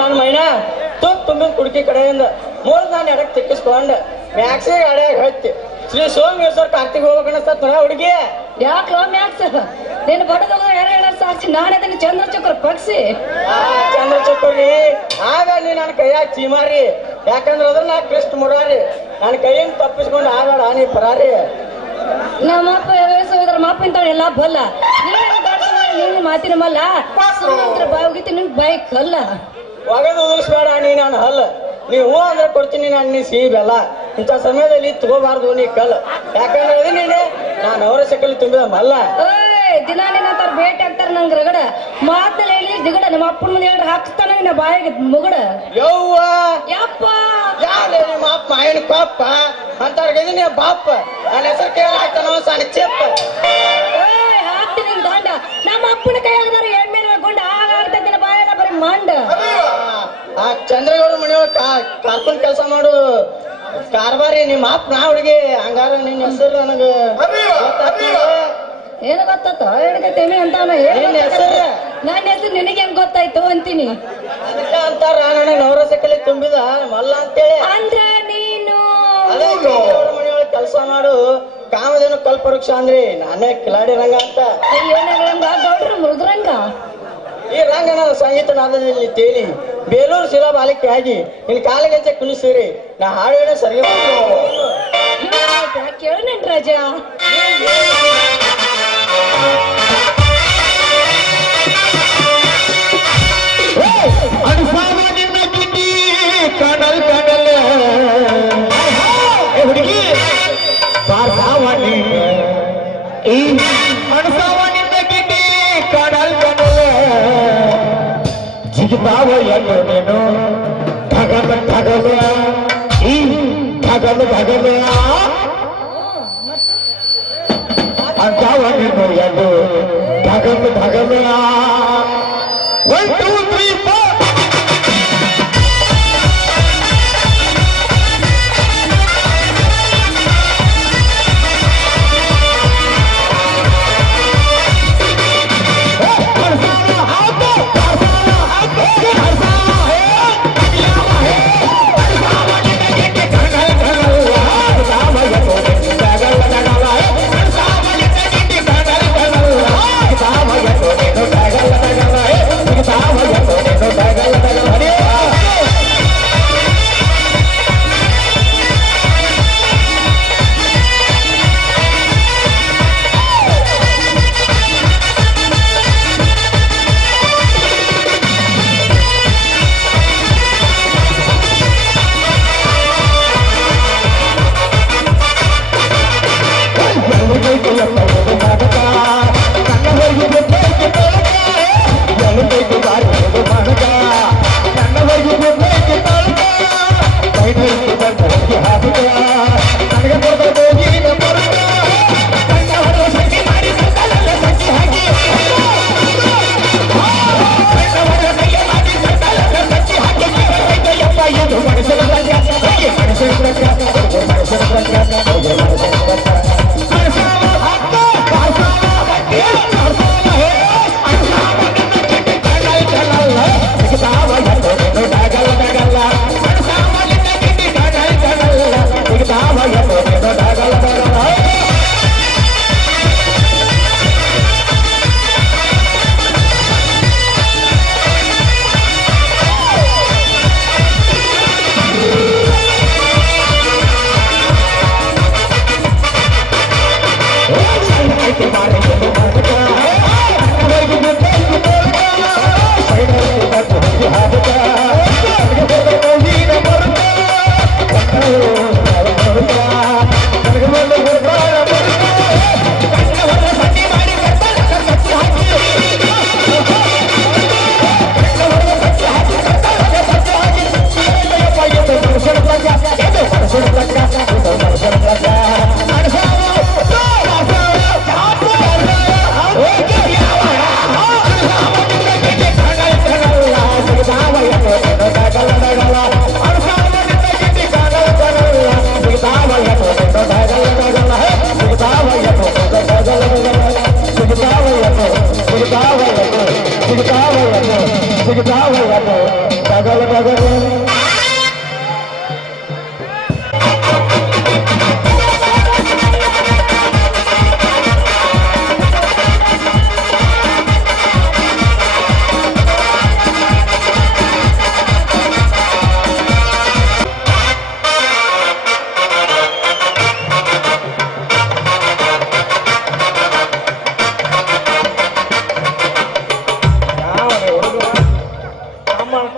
ನಾನು ಮೈನ ತುಂಬಿದ ಕುಡ್ಕಿ ಕಡೆಯಿಂದ ಮೂರ್ ನಾನು ಎಡಕ್ ತಿಕ್ಕಿಸ್ಕೊಂಡ್ ಮ್ಯಾಕ್ಸಿ ಗಾಡಿಯಾಗ ಹತ್ತಿ ಶ್ರೀ ಸೋಮೇಶ್ವರ್ ಕಾರ್ತಿಕ್ ಹೋಗ್ಬೇಕನ್ನತ್ತ ಹುಡುಗಿ. ಯಾಕೆ ಮ್ಯಾಕ್ಸ್ ನಿನ್ನ ಬಡದ ಯಾರು ಹೇಳಾರ ಸಾಕ್ಷಿ ನಾನು ಅದನ್ನ ಚಂದ್ರಚಕ್ರ ಪಕ್ಷಿ ಚಂದ್ರಚಕ್ರಿ ಆಗ ನೀ ನನ್ನ ಕೈಯಾಗ ಚೀಮಾರಿ. ಯಾಕಂದ್ರ ಅದ್ರ ನಾ ಕೃಷ್ಣ ಮುರಾರಿ ನನ್ನ ಕೈಯಿಂದ ತಪ್ಪಿಸ್ಕೊಂಡು ಆಗಾಡ ನೀ ಪರಾರಿ. ನಮ್ಮಪ್ಪ ಹೋದ್ರ ಮಾಪ ಇಂತ ಎಲ್ಲ ಬಲ್ಲ ನೀನು ಮಾತಿನ ಮಲ್ಲ ಬಾಯಿ ಹೋಗಿತ್ತು ನಿನ್ ಬಾಯಿ ಕಲ್ಲ ಒಗದು ಉದಿಸ್ಬೇಡ ನೀ ನಾನು ಹಲ್ಲ. ನೀ ಹೂ ಅಂದ್ರೆ ಕೊಡ್ತೀನಿ ನಾನು ನೀ ಸಿಹಿ ಬೆಲ್ಲ. ಇಂಥ ಸಮಯದಲ್ಲಿ ತಗೋಬಾರ್ದು ನೀ ಕಲ್ಲ. ಯಾಕಂದ್ರೆ ನೀನೆ ನಾನು ಅವರ ಸಕಲಿ ತುಂಬಿದ ಮಲ್ಲ. ದಿನ ನಿನ್ನಂತಾರ ಭೇಟಿ ಆಗ್ತಾರ ನಂಗೆ ರಗಡ ಮಾತಲ್ಲ ಹೇಳಿ ದಿಗಡ ನಮ್ಮ ಅಪ್ಪನ ಮುಂದೆ ಹೇಳ್ರಿ ಹಾಕ್ತಾನ ನಿನ್ನ ಬಾಯಿಗೆ ಮುಗಡ ಯವ್ವ ಯಪ್ಪ ಯಾವ್ದು ನಿಮ್ಮ ಅಪ್ಪ ಮಾಯನ ಪಾಪ ಅಂತಾರ್ಗದಿ ನೀ ಬಾಪ ನನ್ನ ಹೆಸರು ಕೇಳಿ ಆಗ್ತಾನ ಸಣ್ಣ ಚೆಪ್ಪ ಹಾಕ್ತೀನಿ ನಿನ್ ದಾಂಡ ನಮ್ಮ ಅಪ್ಪನ ಕೈಯಾಗದಾರ ಎಣ್ಣೆ ಹಾಕೊಂಡ ಆಗ್ತೈತಿನ ಬಾಯಾಗ ಬರೀ ಮಂಡ ಆ ಚಂದ್ರಗೌಡ ಮನೆಯೊಳಗ ಕಾರ್ಕುನ್ ಕೆಲಸ ಮಾಡು ಕಾರ್ಬಾರಿ ನಿಮ್ಮ ಅಪ್ಪ ನಾ ಹುಡುಗಿ ಹಂಗಾರ ನಿನ್ನ ಹೆಸರು ನನಗ ಏನು ಗೊತ್ತಾತ ಹೇಳ್ಕತ್ತೇನೆ ಅಂತ ನಿನ್ನ ಹೆಸರು ನನ್ನ ಹೆಸರು ನಿನಗೆ ಹೆಂಗ್ ಗೊತ್ತಾಯ್ತು ಅಂತೀನಿ ಅದಕ್ಕ ಅಂತಾರ ನನಗೆ ನವರಸಕಲಿ ತುಂಬಿದ ಮಲ್ಲ ಅಂತೇಳಿ ಅಂದ್ರ ನೀನು ಅದೇ ಚಂದ್ರಗೌಡ ಮನೆಯೊಳಗ ಕೆಲಸ ಮಾಡು ಕಾಮದೇನು ಕಲ್ಪವೃಕ್ಷ ಅಂದ್ರಿ ನಾನೇ ಕಿಲಾಡಿ ರಂಗ ಅಂತ ಏನಂಗ ಗೌಡ್ರು ಮೃದ್ರಂಗ ಈ ರಂಗನ ಸಂಗೀತ ನಾದದಲ್ಲಿ ತೇಲಿ ಬೇಲೂರು ಶಿಲಾ ಬಾಲಿಕೆ ಆಗಿ ನಿನ್ ಕಾಲಿಗೆಚ್ಚೆ ಕುಣಿಸಿರಿ ನಾ ಹಾಡು ಹೇಳ ಸರಿ ಕೇಳನೇನ್ ರಾಜ ಕಡಲ್ ಕಡಲ್ ಹುಡುಗಿ ಈ ಅಣಸಾವನಿಂದ ಗಿಡ್ಡಿ ಕಡಲ್ ಕಡಲ್ ಜಿಗಿತಾವ ಎಂದು ನೀನು ಧಗಲ ಧಗಲ ಈ ಧಗಲ ಧಗಲ ಅಂತಾವ ನೀನು ಎಂದು ಧಗಲ ಧಗಲ 1 2 3 4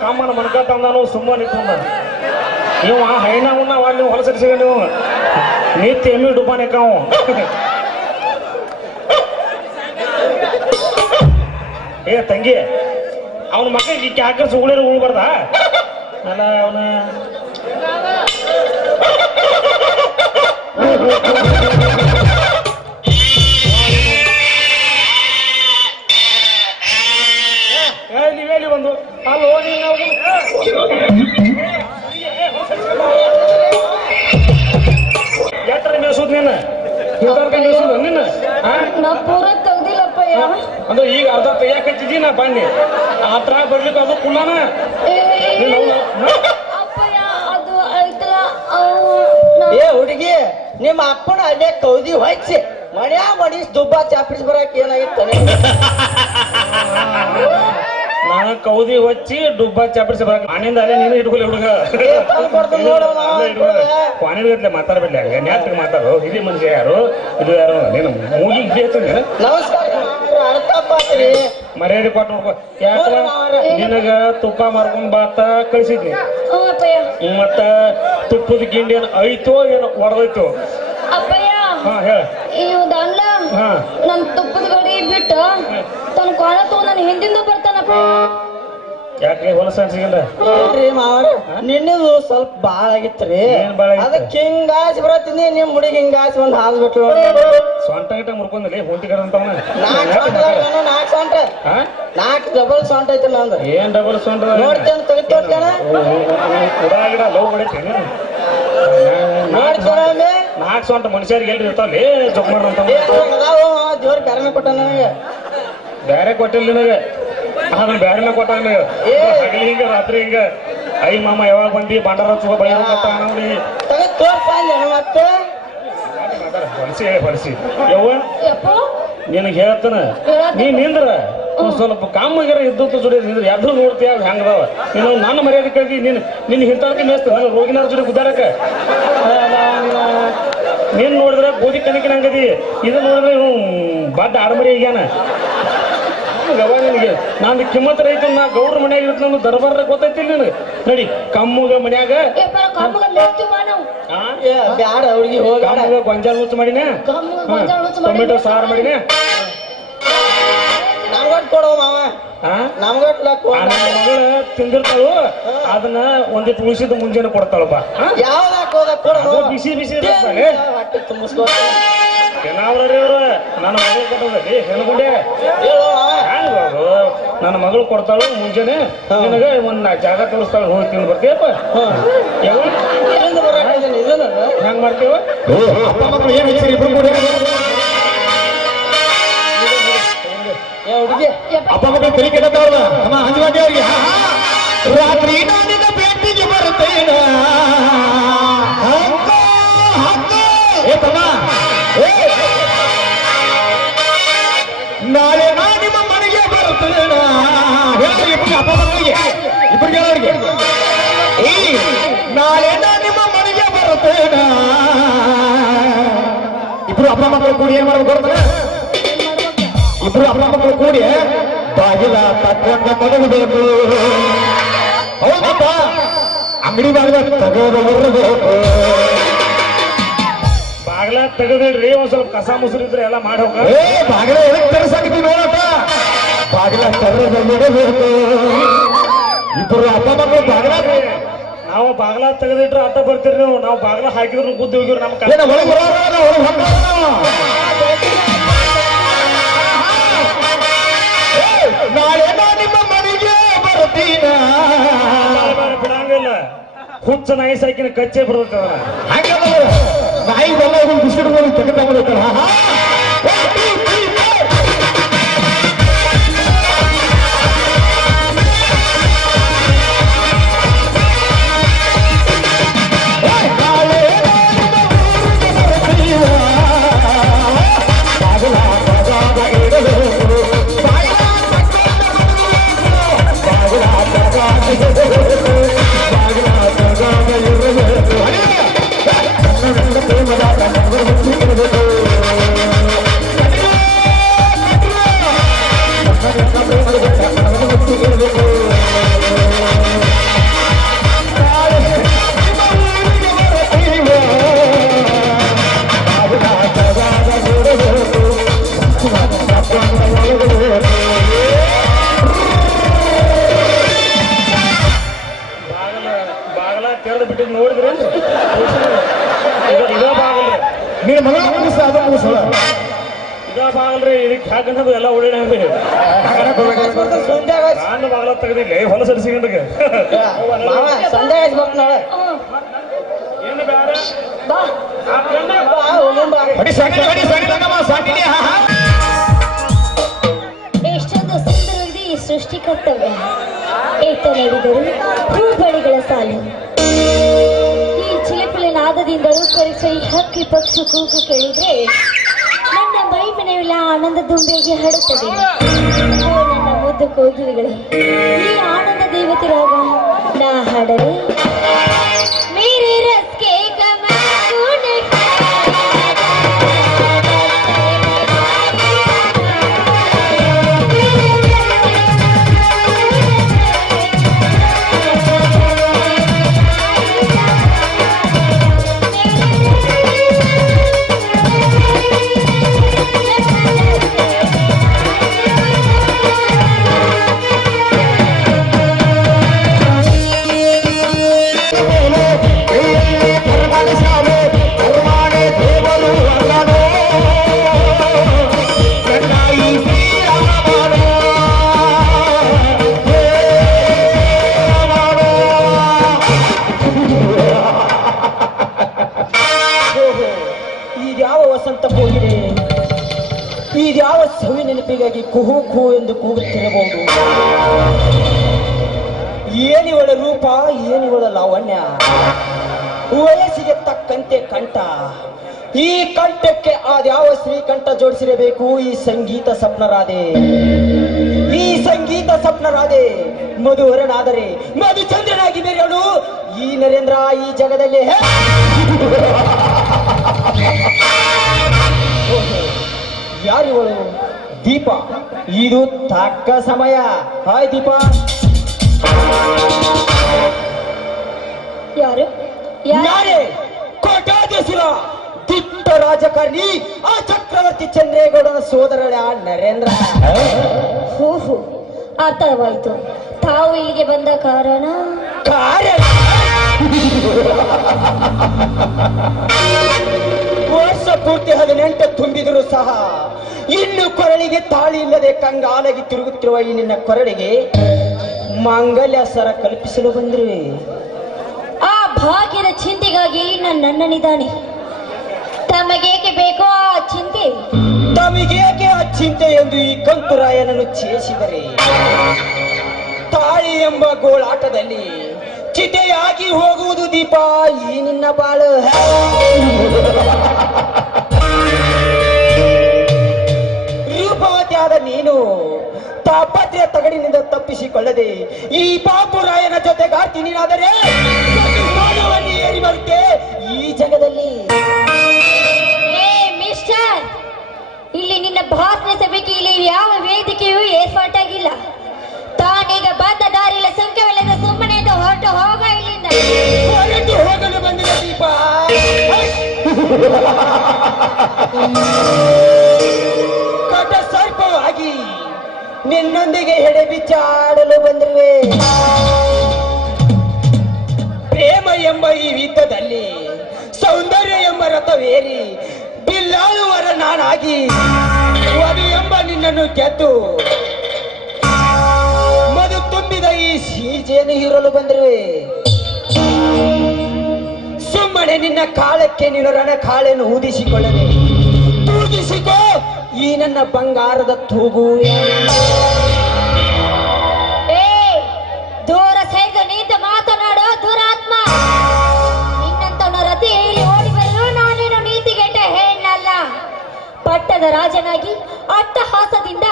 ಕಾಮನ ಮನ್ಕಂತಾನು ಸುಮ್ಮನೆ ಇಟ್ಕೊಂಡ ಇವ ಹೈನವನ್ನ ಅಲ್ಲಿ ಹೊಲಸರಿಸಿಗ ನೀವು ನಿತ್ಯ ಎಮ್ಮಿ ಡುಬ್ಬಾನೆ ಕಾವು ಏ ತಂಗಿ ಅವನ ಮಕ್ಕಳಿಗೆ ಈಕೆ ಹಾಕಿದ್ರೆ ಸುಗುಳಿರ ಉಳ್ಬಾರ್ದ ಅಲ್ಲ ಅವನ ನೀವೇಲಿ ಒಂದು ಅಲ್ಲೋ ನೀನು ಯಾತ್ರೆ ಮೇಸೋದ್ ನೀನು ಮೇಸೋದು ನಿನ್ನ ನಾ ಪೂರ ತೆಗ್ದಿಲ್ಲಪ್ಪಯ್ಯ. ಅಂದ್ರೆ ಈಗ ಅರ್ಧ ತೆಗಿಯಾಕತ್ತಿದ್ದೀ ನಾ ಬನ್ನಿ ಆತ್ರ ಬರ್ಲಿಕ್ಕೆ ಅದು ಕುಳ್ಳಾನ ಅಪ್ಪಯ್ಯ ಅದು ಐತಲ್ಲ ಏ ಹುಡುಗಿ ನಿಮ್ಮ ಅಪ್ಪನ ಅಲ್ಲೇ ಕೌದಿ ಹೊಯ್ಸಿ ಮಣ್ಯಾ ಮಡಿ ದುಬ್ಬ ಚಾಪಿಸ್ ಬರಾಕ ಏನಾಗಿತ್ತು ನಾನು ಕೌದಿ ಹೊಚ್ಚಿ ಡುಬ್ಬ ಚಾಪಿಸಿ ಬರ ಮನೆಯಿಂದ ಅಲ್ಲೇ ನೀನು ಇಟ್ಕೊಳ್ಳಿ ಹುಡುಗ ಕ್ವಾನಿಗತ್ಲೆ ಮಾತಾಡ್ಬಿಡ್ಲಿ ಹಂಗ ನ್ಯಾತ್ಗೆ ಮಾತಾಡು ಹಿರಿಯ ಮನುಷ್ಯ ಯಾರು ಇದು ಯಾರು ನೀನು ಮೂಗಿಗೆ ಬೇಯ್ತೀನಿ ನಮಸ್ಕಾರ ಮರ್ಯಾದೆ ಕೊಟ್ಟು ನೋಡ್ಕೊ ಯಾಕ ನಿನಗ ತುಪ್ಪ ಮಾರ್ಕೊಂಡ್ ಬಾತ ಕಳಿಸಿದ್ನಿ ಮತ್ತ ತುಪ್ಪದ ಗಿಂಡಿ ಏನ್ ಐತೋ ಏನೋ ಹೊಡೆದೈತೋ ಅಪ್ಪಯ್ಯ ಹಾ ಹೇಳ ಇವ್ದಲ್ಲ ನನ್ ತುಪ್ಪದ ಗಡಿ ಬಿಟ್ಟು ತನ್ನ ಕೊಳ ತಗೊಂಡ್ ನಾನು ಹಿಂದಿಂದ ಬರ್ತಾನಪ್ಪ. ಯಾಕೆ ಹೊಲಸ ಅನ್ಸಿಲ್ಲ ಮಾವರ ನಿನ್ನದು ಸ್ವಲ್ಪ ಬಾಳ ಆಗಿತ್ರಿ ಅದಕ್ಕೆ ಹಿಂಗಾಸಿ ಬರತ್ತೀನಿ ನಿಮ್ ಹುಡುಗಿ ಹಿಂಗಾಸಿ ಒಂದ್ ಹಾಲ್ ಬಿಟ್ಟು ಸೊಂಟ ಗಿಟ ಮುರ್ಕೊಂಡಲ್ಲಿ ಹೊಂಟಿಗಾರ ಅಂತವನ ನಾಲ್ಕು ಡಬಲ್ ಸೊಂಟ ಐತಿ ನಂದು ಏನ್ ಡಬಲ್ ಸೊಂಟ ನೋಡ್ತೇನೆ ತೆಗಿತೋಡ್ತೇನೆ ಗಿಡ ಲವ್ ಮಾಡೈತಿ ನಾಲ್ಕು ಸೊಂಟ ಮನುಷ್ಯರಿಗೆ ಎಲ್ರಿ ಇರ್ತಾವಲ್ಲಿ ಜೊಕ್ ಮಾಡ್ರಂತ ದೇವ್ರ ಬ್ಯಾರನ ಕೊಟ್ಟ ನನಗೆ ಬ್ಯಾರೆ ಕೊಟ್ಟಿಲ್ಲ ನಿನಗೆ ಅದನ್ನ ಬ್ಯಾರೆನ ಕೊಟ್ಟ ಹಗಲಿ ಹಿಂಗ ರಾತ್ರಿ ಹಿಂಗ ಐ ಮಾಮ ಯಾವಾಗ ಬಂದಿ ಬಂಡಾರ ಚುಗ ಬೈ ನೋಡಿ ಮತ್ತೆ ಹೊಲಿಸಿ ಯವ್ವ ನಿನಗೆ ಹೇಳ್ತಾನ ನೀ ನಿಂದ್ರ ಸ್ವಲ್ಪ ಕಾಮಗಿರ ಇದ್ದತ್ತು ಜೋಡಿ ನಿಂದ್ರ ಎದ್ರು ನೋಡ್ತೀಯ ಹೆಂಗದವ ನೀನು ನನ್ನ ಮರ್ಯಾದೆ ಕೇಳ್ತಿ ನಿನ್ನ ಹಿಂತಾಳಕ್ಕೆ ಮೇಸ್ತ ನಾನು ರೋಗಿನಾರ ಜೋಡಿ ಗುದ್ದಾಡಕ ನೀನ್ ನೋಡಿದ್ರೆ ಗೋಧಿ ಕಣಕಿನ ಹಂಗದಿ ಇದು ನೋಡಿದ್ರೆ ಇವ್ ಬಡ್ಡ ಆಡಮರಿ ಆಗ್ಯಾನ ಗವ ನಿನಗೆ ನಾನು ಕಿಮ್ಮತ್ ರೈತ ನಾ ಗೌಡ್ರ ಮನ್ಯಾಗ ಇರುತ್ತೆ ನಾನು ದರ್ಬಾರ ಗೊತ್ತೈತಿಲ್ಲ ನಿನಗೆ ನಡಿ ಕಮ್ಮಗ ಮನ್ಯಾಗ ಬ್ಯಾಡ ಹುಡುಗಿ ಹೋಗ ಗೊಂಜಾಳ ನುಚ್ಚ ಮಾಡಿನ ಟೊಮೆಟೊ ಸಾರು ಮಾಡಿನ ನಮ್ಗಟ್ ಕೊಡೋ ಮಾವ ನಮ್ಗಟ್ಲ ಮಗಳ ತಿಂದಿರ್ತಾಳು ಅದನ್ನ ಒಂದಿಟ್ಟು ಉಳಿಸಿದ್ದು ಮುಂಜಾನೆ ಕೊಡ್ತಾಳಪ್ಪ ಬಿಸಿ ಬಿಸಿ ಹೊಟ್ಟೆ ತುಂಬಿಸ್ಕೋ ಏನಾವ್ರಿ ಅವ್ರ ನನ್ನ ಮಗಳು ಕೊಟ್ಟದಲ್ಲಿ ಹೆಣ್ಗುಂಡೆ ಹೆಂಗ ನನ್ನ ಮಗಳು ಕೊಡ್ತಾಳು ಮುಂಜಾನೆ ನಿನಗೆ ಒಂದ್ ಜಾಗ ತೋರಿಸ್ತಾಳು ಹೋಗಿ ತಿಂದು ಬರ್ತೀಯಪ್ಪ ಹೆಂಗ್ ಮಾಡ್ತೀವ ಹುಡುಗಿ ಅಪ್ಪ ಮಕ್ಕಳು ತಲೆ ಕೆಟ್ಟವ್ರಲ್ಲ ಅಮ್ಮ ಅಂಜುವಾಡಿ ಅವ್ರಿಗೆ ರಾತ್ರಿ ನಾನಿನ ಭೇಟಿಗೆ ಬರುತ್ತೇನ ಏ ತಮ್ಮ ನಾಳೆ ನಾ ನಿಮ್ಮ ಮನೆಗೆ ಬರುತ್ತೇನ ಹೇಳಿ ಅಪ್ಪ ಮಕ್ಕಳಿಗೆ ಇಬ್ಬರಿಗೆ ಹೇಳೋರಿಗೆ ನಾಳೆ ನಾ ನಿಮ್ಮ ಮನೆಗೆ ಬರುತ್ತೇನ ಇಬ್ರು ಅಪ್ಪ ಮಕ್ಕಳು ಕೂಡಿ ಏನ್ ಮಾಡ್ಬೇಕು ಬರ್ತಾನೆ ಇಬ್ರು ಅಪ್ಪ ಮಕ್ಕಳು ಕೂಡಿ ಬಾಗಿಲ ತಕ್ಕ ಮಡಗಬೇಕು ಹೌದಪ್ಪ ಅಂಗಡಿ ಬಾಗಿಲ ತಗೋದು ಬರಬೇಕು ಬಾಗಿಲ ತೆಗದಿಡ್ರಿ ಒಂದ್ ಸ್ವಲ್ಪ ಕಸ ಮುಸುರು ಇದ್ರೆ ಎಲ್ಲ ಮಾಡಿ ಹೋಗ ಬಾಗಿಲ ಎದಕ್ ತರಿಸಾಕಿದ್ವಿ ನೋಡಪ್ಪ ಬಾಗಿಲ ತಗೋದು ಬರಬೇಕು ಇಬ್ರು ಅಪ್ಪ ಮಕ್ಕಳು ಬಾಗಿಲ ನಾವು ಬಾಗಿಲ ತೆಗೆದಿಟ್ರೆ ಅಡ್ಡ ಬರ್ತೀರಿ ನೀವು ನಾವು ಬಾಗಿಲ ಹಾಕಿದ್ರು ಬುದ್ಧಿ ಹೋಗಿರು ನಮ್ಮ ನಾಳೆ ನಿಮ್ಮ ಮನೆಗೆ ಬರ್ತೀನ ಬಿಡಂಗಿಲ್ಲ ಹುಚ್ಚ ನಾಯಿ ಸಾಕಿನ ಕಚ್ಚೆ ಬಿಡ್ಬೇಕದ ಹಂಗಲ್ಲ ನಾಯಿ ಎಲ್ಲ ಬಿಸಿಲು ತೆಗೆದ ತೆಗೆದು ಬಿಟ್ಟಿದ್ದು ನೋಡಿದ್ರೇನ್ರಿ ಇದ ಬಾಗಲ್ರಿ ನೀನ್ ಮಗಳ ಮುಗಿಸ ಅದ ಮುಗಿಸಲ್ಲ ಇದ ಬಾಗಲ್ರಿ ಇದಕ್ಕೆ ಹಾಕನ್ನೋದು ಎಲ್ಲ ಉಳಿದ ನಾನು ಬಾಗಲ ತೆಗೆದಿಲ್ಲ ಹೊಲಸ ಸಿಗಂಡಿಗೆ ಸಂಜೆ ಹಚ್ಬೇಕು ನಾಳೆ ಏನು ಬೇಡ ಬಾ ಎಷ್ಟೊಂದು ಸುಂದರವಾಗಿದೆ ಈ ಸೃಷ್ಟಿ ಕರ್ತವ್ಯ ಏತ ನಡೆದರು ಹೂಬಳಿಗಳ ಸಾಲು ಈ ಚಿಲಿಪಿಲಿ ನಾದದಿಂದಲೂ ಕರೆಸುವ ಈ ಹಕ್ಕಿ ಪಕ್ಷಿ ಕೂಗು ಕೇಳಿದ್ರೆ ನನ್ನ ಮೈ ಮನೆಯಲ್ಲ ಆನಂದ ದುಂಬೆಗೆ ಹಡುತ್ತದೆ ಓ ನನ್ನ ಮುದ್ದು ಕೋಗಿಲೆಗಳೇ ಈ ಆನಂದ ದೇವತೆ ರಾಗ ನಾ ಹಾಡರೆ ಮೇರೆ ರಸ್ಕೆ ಯಾವ ಸವಿ ನೆನಪಿಗಾಗಿ ಕುಹು ಕುಹು ಎಂದು ಕೂಗುತ್ತಿರಬಹುದು. ಏನಿವಳ ರೂಪ, ಏನಿವಳ ಲಾವಣ್ಯ, ವಯಸ್ಸಿಗೆ ತಕ್ಕಂತೆ ಕಂಠ. ಈ ಕಂಠಕ್ಕೆ ಅದ್ಯಾವ ಶ್ರೀಕಂಠ ಜೋಡಿಸಿರಬೇಕು. ಈ ಸಂಗೀತ ಸ್ವಪ್ನರಾದೆ, ಈ ಸಂಗೀತ ಸ್ವಪ್ನರಾದೆ ಮಧುವರನಾದರೆ ಮಧುಚಂದ್ರನಾಗಿ ಬೇರೆಯವಳು ಈ ನರೇಂದ್ರ ಈ ಜಗದಲ್ಲಿ. ಯಾರಿವಳು? ದೀಪ. ಇದು ತಕ್ಕ ಸಮಯ. ಹಾಯ್ ದೀಪ. ಯಾರು? ನಾನೇ ಕೋಟಾಧೀಶರ ದಿಟ್ಟ ರಾಜಕಾರಣಿ, ಆ ಚಕ್ರವರ್ತಿ ಚಂದ್ರೇಗೌಡನ ಸೋದರಳ ನರೇಂದ್ರ. ಹೂಹು, ಅರ್ಥವಾಯಿತು. ತಾವು ಇಲ್ಲಿಗೆ ಬಂದ ಕಾರಣ ವರ್ಷ ಪೂರ್ತಿ 18 ತುಂಬಿದರೂ ಸಹ ಇನ್ನು ಕೊರಳಿಗೆ ತಾಳಿ ಇಲ್ಲದೆ ಕಂಗಾಲಾಗಿ ತಿರುಗುತ್ತಿರುವ ಈ ನಿನ್ನ ಕೊರಳಿಗೆ ಮಾಂಗಲ್ಯ ಸರ ಕಲ್ಪಿಸಲು ಬಂದಿರುವೆ. ಆ ಭಾಗ್ಯದ ಚಿಂತೆಗಾಗಿ ನನ್ನನಿದ್ದಾನೆ. ತಮಗೇಕೆ ಬೇಕೋ ಆ ಚಿಂತೆ? ತಮಗೇಕೆ ಆ ಚಿಂತೆ ಎಂದು ಈ ಕಂತುರಾಯನನ್ನು ಚೇಸಿದರೆ ತಾಳಿ ಎಂಬ ಗೋಳಾಟದಲ್ಲಿ ಚಿತೆಯಾಗಿ ಹೋಗುವುದು ದೀಪ ಈ ನಿನ್ನ ಬಾಳು. ರೂಪವತಿಯಾದ ನೀನು ತಾಪತ್ರೆಯ ತಗಡಿನಿಂದ ತಪ್ಪಿಸಿಕೊಳ್ಳದೆ ಈ ಬಾಪುರಾಯನ ಜೊತೆಗಾರ್ತಿ ನೀನಾದರೆ ಏರಿ ಬರುತ್ತೆ ಈ ಜಗದಲ್ಲಿ. ಮಿಸ್ಟರ್, ಇಲ್ಲಿ ನಿನ್ನ ಭಾಷಣ ಸಭೆಗೆ ಇಲ್ಲಿ ಯಾವ ವೇದಿಕೆಯೂ ಏರ್ಪಾಟಾಗಿಲ್ಲ. ತಾನೀಗ ಬಂದ ದಾರಿಯಲ್ಲಿ ಸಂಖ್ಯೆವಿಲ್ಲದ ಸುಮ್ಮನೆ ಹೊರಟು ಹೋಗ ಇಲ್ಲಿಂದ. ಹೊರಟು ಹೋಗಲು ಬಂದಿದೆ ದೀಪ. ಕಟ ಸರ್ಪವಾಗಿ ನಿನ್ನೊಂದಿಗೆ ಹೆಡೆ ಬಿಚ್ಚಾಡಲು ಬಂದಿರುವೆ. ಪ್ರೇಮ ಎಂಬ ಈ ಯುದ್ಧದಲ್ಲಿ ಸೌಂದರ್ಯ ಎಂಬ ರಥವೇರಿ ಬಿಲ್ಲಾಳುವರ ನಾನಾಗಿ ವಧು ಎಂಬ ನಿನ್ನನ್ನು ಗೆದ್ದು ಮಧು ತುಂಬಿದ ಈ ಸೀಜೆಯನ್ನು ಹೀರಲು ಬಂದಿರುವೆ. ಸುಮ್ಮನೆ ನಿನ್ನ ಕಾಲಕ್ಕೆ ನೀನು ರಣ ಕಾಳೆಯನ್ನು ಊದಿಸಿಕೊಳ್ಳದೆ ತೂಗಿಸಿಕೋ ಈ ನನ್ನ ಬಂಗಾರದ ತೂಗು. ದೂರ ಸೈದು ನಿಂತು ಮಾತನಾಡೋ ದುರಾತ್ಮ. ನಿನ್ನಂತವನ ರತಿ ಹೇಳಿ ಓಡಿ ಬರಲು ನಾನೇನು ನೀತಿಗೆಟ್ಟ ಹೆಣ್ಣಲ್ಲ. ಪಟ್ಟದ ರಾಜನಾಗಿ ಅಟ್ಟಹಾಸದಿಂದ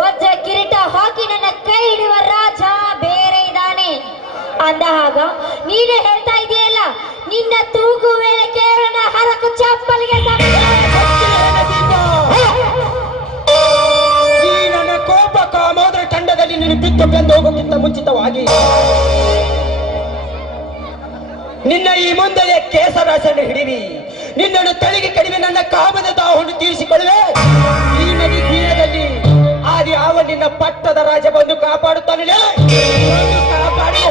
ವಜ್ರ ಕಿರೀಟ ಹಾಕಿ ನನ್ನ ಕೈ ಹಿಡಿಯುವ ರಾಜ ಬೇರೆ ಇದ್ದಾನೆ. ಅಂದ ಹಾಗ ನೀನೇ ಹೇಳ್ತಾ ಇದೆಯಲ್ಲ, ನಿನ್ನ ತೂಗು ವೇಳೆ ಕೇವಲ ಹರಕು ಚಪ್ಪಲಿಗೆ ಈ ನನ್ನ ಕೋಪ ಕಾಮೋದರ ಖಂಡದಲ್ಲಿ ನೀನು ಬಿದ್ದು ಬೆಂದು ಹೋಗೋಕ್ಕಿಂತ ಮುಂಚಿತವಾಗಿ ನಿನ್ನ ಈ ಮುಂದೆ ಕೇಸರಾಸನ್ನು ಹಿಡಿವಿ, ನಿನ್ನನ್ನು ತಲೆಗೆ ಕಡಿಮೆ ನನ್ನ ಕಾಮದ ದಾಹವನ್ನು ತೀರಿಸಿಕೊಳ್ಳುವೆ. ಈ ನದಿ ತೀರದಲ್ಲಿ ಆದಿ ಯಾವ ನಿನ್ನ ಪಟ್ಟದ ರಾಜ ಬಂದು ಕಾಪಾಡುತ್ತಾನೆ. ಕಾಪಾಡಿ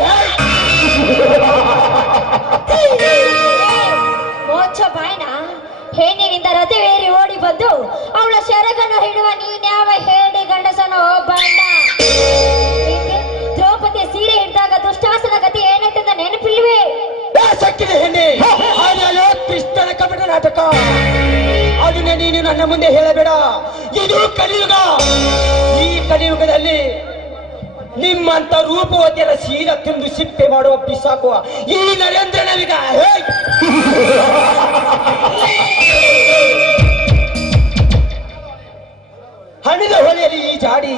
ನೀನ್ಯಾವ ಹೇಳಿ ಗಂಡಸನೋ ಬಂಡ. ದ್ರೌಪದಿ ಸೀರೆ ಹಿಡಿದಾಗ ದುಷ್ಟಾಸನ ಗತಿ ಏನಾಯ್ತಂದ ನೆನಪಿಲ್ವೇ? ಸಕ್ಕಿನ ಹೆಣ್ಣೆ, ಕೃಷ್ಣನ ಕಪಟ ನಾಟಕ. ಅದನ್ನ ನೀನು ನನ್ನ ಮುಂದೆ ಹೇಳಬೇಡ. ಇದು ಕಲಿಯುಗ. ಈ ಕಲಿಯುಗದಲ್ಲಿ ನಿಮ್ಮಂತ ರೂಪವತಿಯರ ಶೀಲ ತಿಂದು ಸಿಪ್ಪೆ ಮಾಡುವ ಬಿಸಾಕುವ ಈ ನರೇಂದ್ರನವೀಗ ಹಣದ ಹೊಳೆಯಲ್ಲಿ ಈ ಜಾಡಿ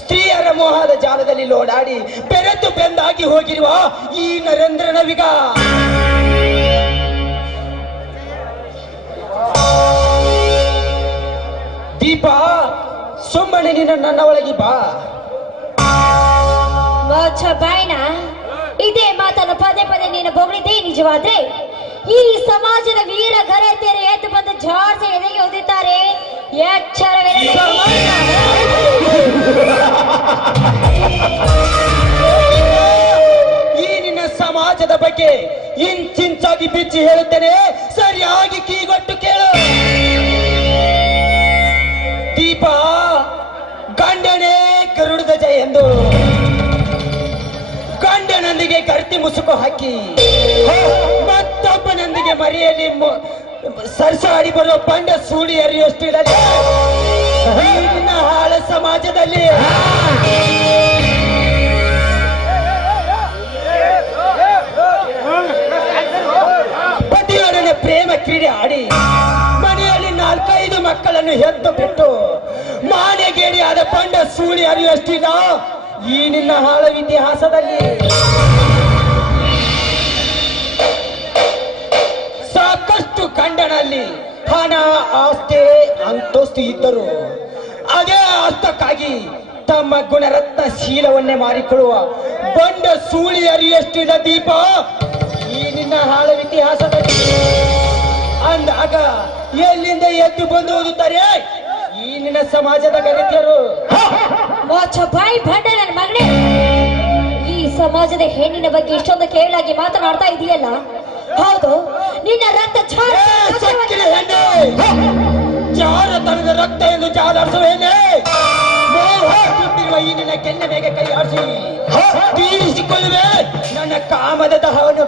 ಸ್ತ್ರೀಯರ ಮೋಹದ ಜಾಲದಲ್ಲಿ ಲೋಡಾಡಿ ಬೆರೆತು ಬೆಂದಾಗಿ ಹೋಗಿರುವ ಈ ನರೇಂದ್ರನವೀಗ ದೀಪ ಸುಮ್ಮನೆ ನೀನು ನನ್ನ ಒಳಗೆ ಬಾ. ಬಾಯ್ನ ಇದೇ ಮಾತನ್ನು ಪದೇ ಪದೇ ನೀನು ಬೊಗಳಿದ್ದೇ ನಿಜವಾದ್ರೆ ಈ ಸಮಾಜದ ವೀರ ಗರೆತೆಯರು ಎದ್ದು ಬಂದು ಜಾರ್ಜ್ ಎದೆಗೆ ಒದಿತಾರೆ. ಎಚ್ಚರವೇ. ಈ ನಿನ್ನ ಸಮಾಜದ ಬಗ್ಗೆ ಇಂಚಿಂಚಾಗಿ ಬಿಚ್ಚಿ ಹೇಳುತ್ತೇನೆ, ಸರಿಯಾಗಿ ಕೀಗೊಟ್ಟು ಕೇಳು. ದೀಪ ಗಂಡನೇ ಗರುಡದ ಜಯ ಎಂದು ಗಂಡನೊಂದಿಗೆ ಗರ್ತಿ ಮುಸುಕು ಹಾಕಿ ಮತ್ತೊಬ್ಬನೊಂದಿಗೆ ಮರೆಯಲ್ಲಿ ಸರ್ಸಾಡಿ ಬರೋ ಬಂಡ ಸೂಳಿ ಅರಿಯುವಷ್ಟಿರಲಿ ನಿನ್ನ ಹಾಳ ಸಮಾಜದಲ್ಲಿ ಪತಿಯೊಡನೆ ಪ್ರೇಮ ಕ್ರೀಡೆ ಆಡಿ ಮನೆಯಲ್ಲಿ 4-5 ಮಕ್ಕಳನ್ನು ಹೆತ್ತು ಬಿಟ್ಟು ಮಾನೆಗೇಡಿಯಾದ ಬಂಡ ಸೂಳಿ ಅರಿಯುವಷ್ಟಿಲ್ಲ ಈ ನಿನ್ನ ಹಾಳ ಇತಿಹಾಸದಲ್ಲಿ. ಸಾಕಷ್ಟು ಗಂಡನಲ್ಲಿ ಹಣ ಆಸ್ತಿ ಅಂತಸ್ತು ಇದ್ದರು ಅದೇ ಆಸ್ತಕ್ಕಾಗಿ ತಮ್ಮ ಗುಣರತ್ನ ಶೀಲವನ್ನೇ ಮಾರಿಕೊಳ್ಳುವ ಬಂಡ ಸೂಳಿ ಅರಿಯಷ್ಟಿದ ದೀಪ ಈ ನಿನ್ನ ಹಾಳ ಇತಿಹಾಸದಲ್ಲಿ. ಅಂದಾಗ ಎಲ್ಲಿಂದ ಎದ್ದು ಬಂದು ಓದುತ್ತಾರೆ ಈ ನಿನ್ನ ಸಮಾಜದ ಗರಿತಿಯರು. ಬಾಯಿ ಭಂಡ ನನ್ನ ಮಗನೇ, ಈ ಸಮಾಜದ ಹೆಣ್ಣಿನ ಬಗ್ಗೆ ಇಷ್ಟೊಂದು ಕೇಳಾಗಿ ಮಾತನಾಡ್ತಾ ಇದೆಯಲ್ಲ, ಹೌದು ನಿನ್ನ ರಕ್ತ ಜಾರತನದ ರಕ್ತ ಎಂದು ಜಾಲಾಡಿಸುವೇನೆ. ಈ ನಿನ್ನ ಕೆನ್ನೆ ಮೇಲೆ ಕೈ ಆಡಿಸಿ ತೀರಿಸಿಕೊಳ್ಳುವೆ ನನ್ನ ಕಾಮದ ದಹವನ್ನು.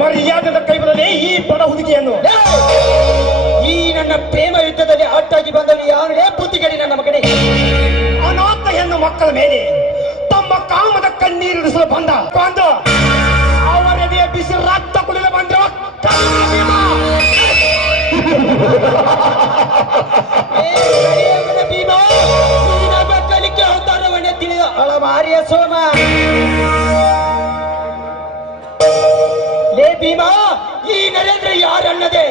ಮರ್ಯಾದದ ಕೈ ಬರಲಿ ಈ ಬಡ ಹುಡುಗಿಯನ್ನು. ಈ ನನ್ನ ಪ್ರೇಮ ಯುದ್ಧದಲ್ಲಿ ಆಟಾಗಿ ಬಂದನು ಯಾರೇ ಬುದ್ಧಿಗಡಿ ನನ್ನ ಮಗನೇ. ಅನಾಥ ಹೆಣ್ಣು ಮಕ್ಕಳ ಮೇಲೆ ತಮ್ಮ ಕಾಮದ ಕಣ್ಣೀರಿಡಿಸಲು ಬಂದ ಅವರಿಗೆ ಬಿಸಿ ರಕ್ತ ಕುಡಿದು ಬಂದಿರುವ ಮಕ್ಕಳಿಗೆ ಅವತಾರವನ್ನೇ ತಿಳಿದ ಅಳಮಾರಿಯ ಸೋಮ. ಲೇ ಭೀಮಾ, ಈ ನರೇಂದ್ರ ಯಾರನ್ನದೆ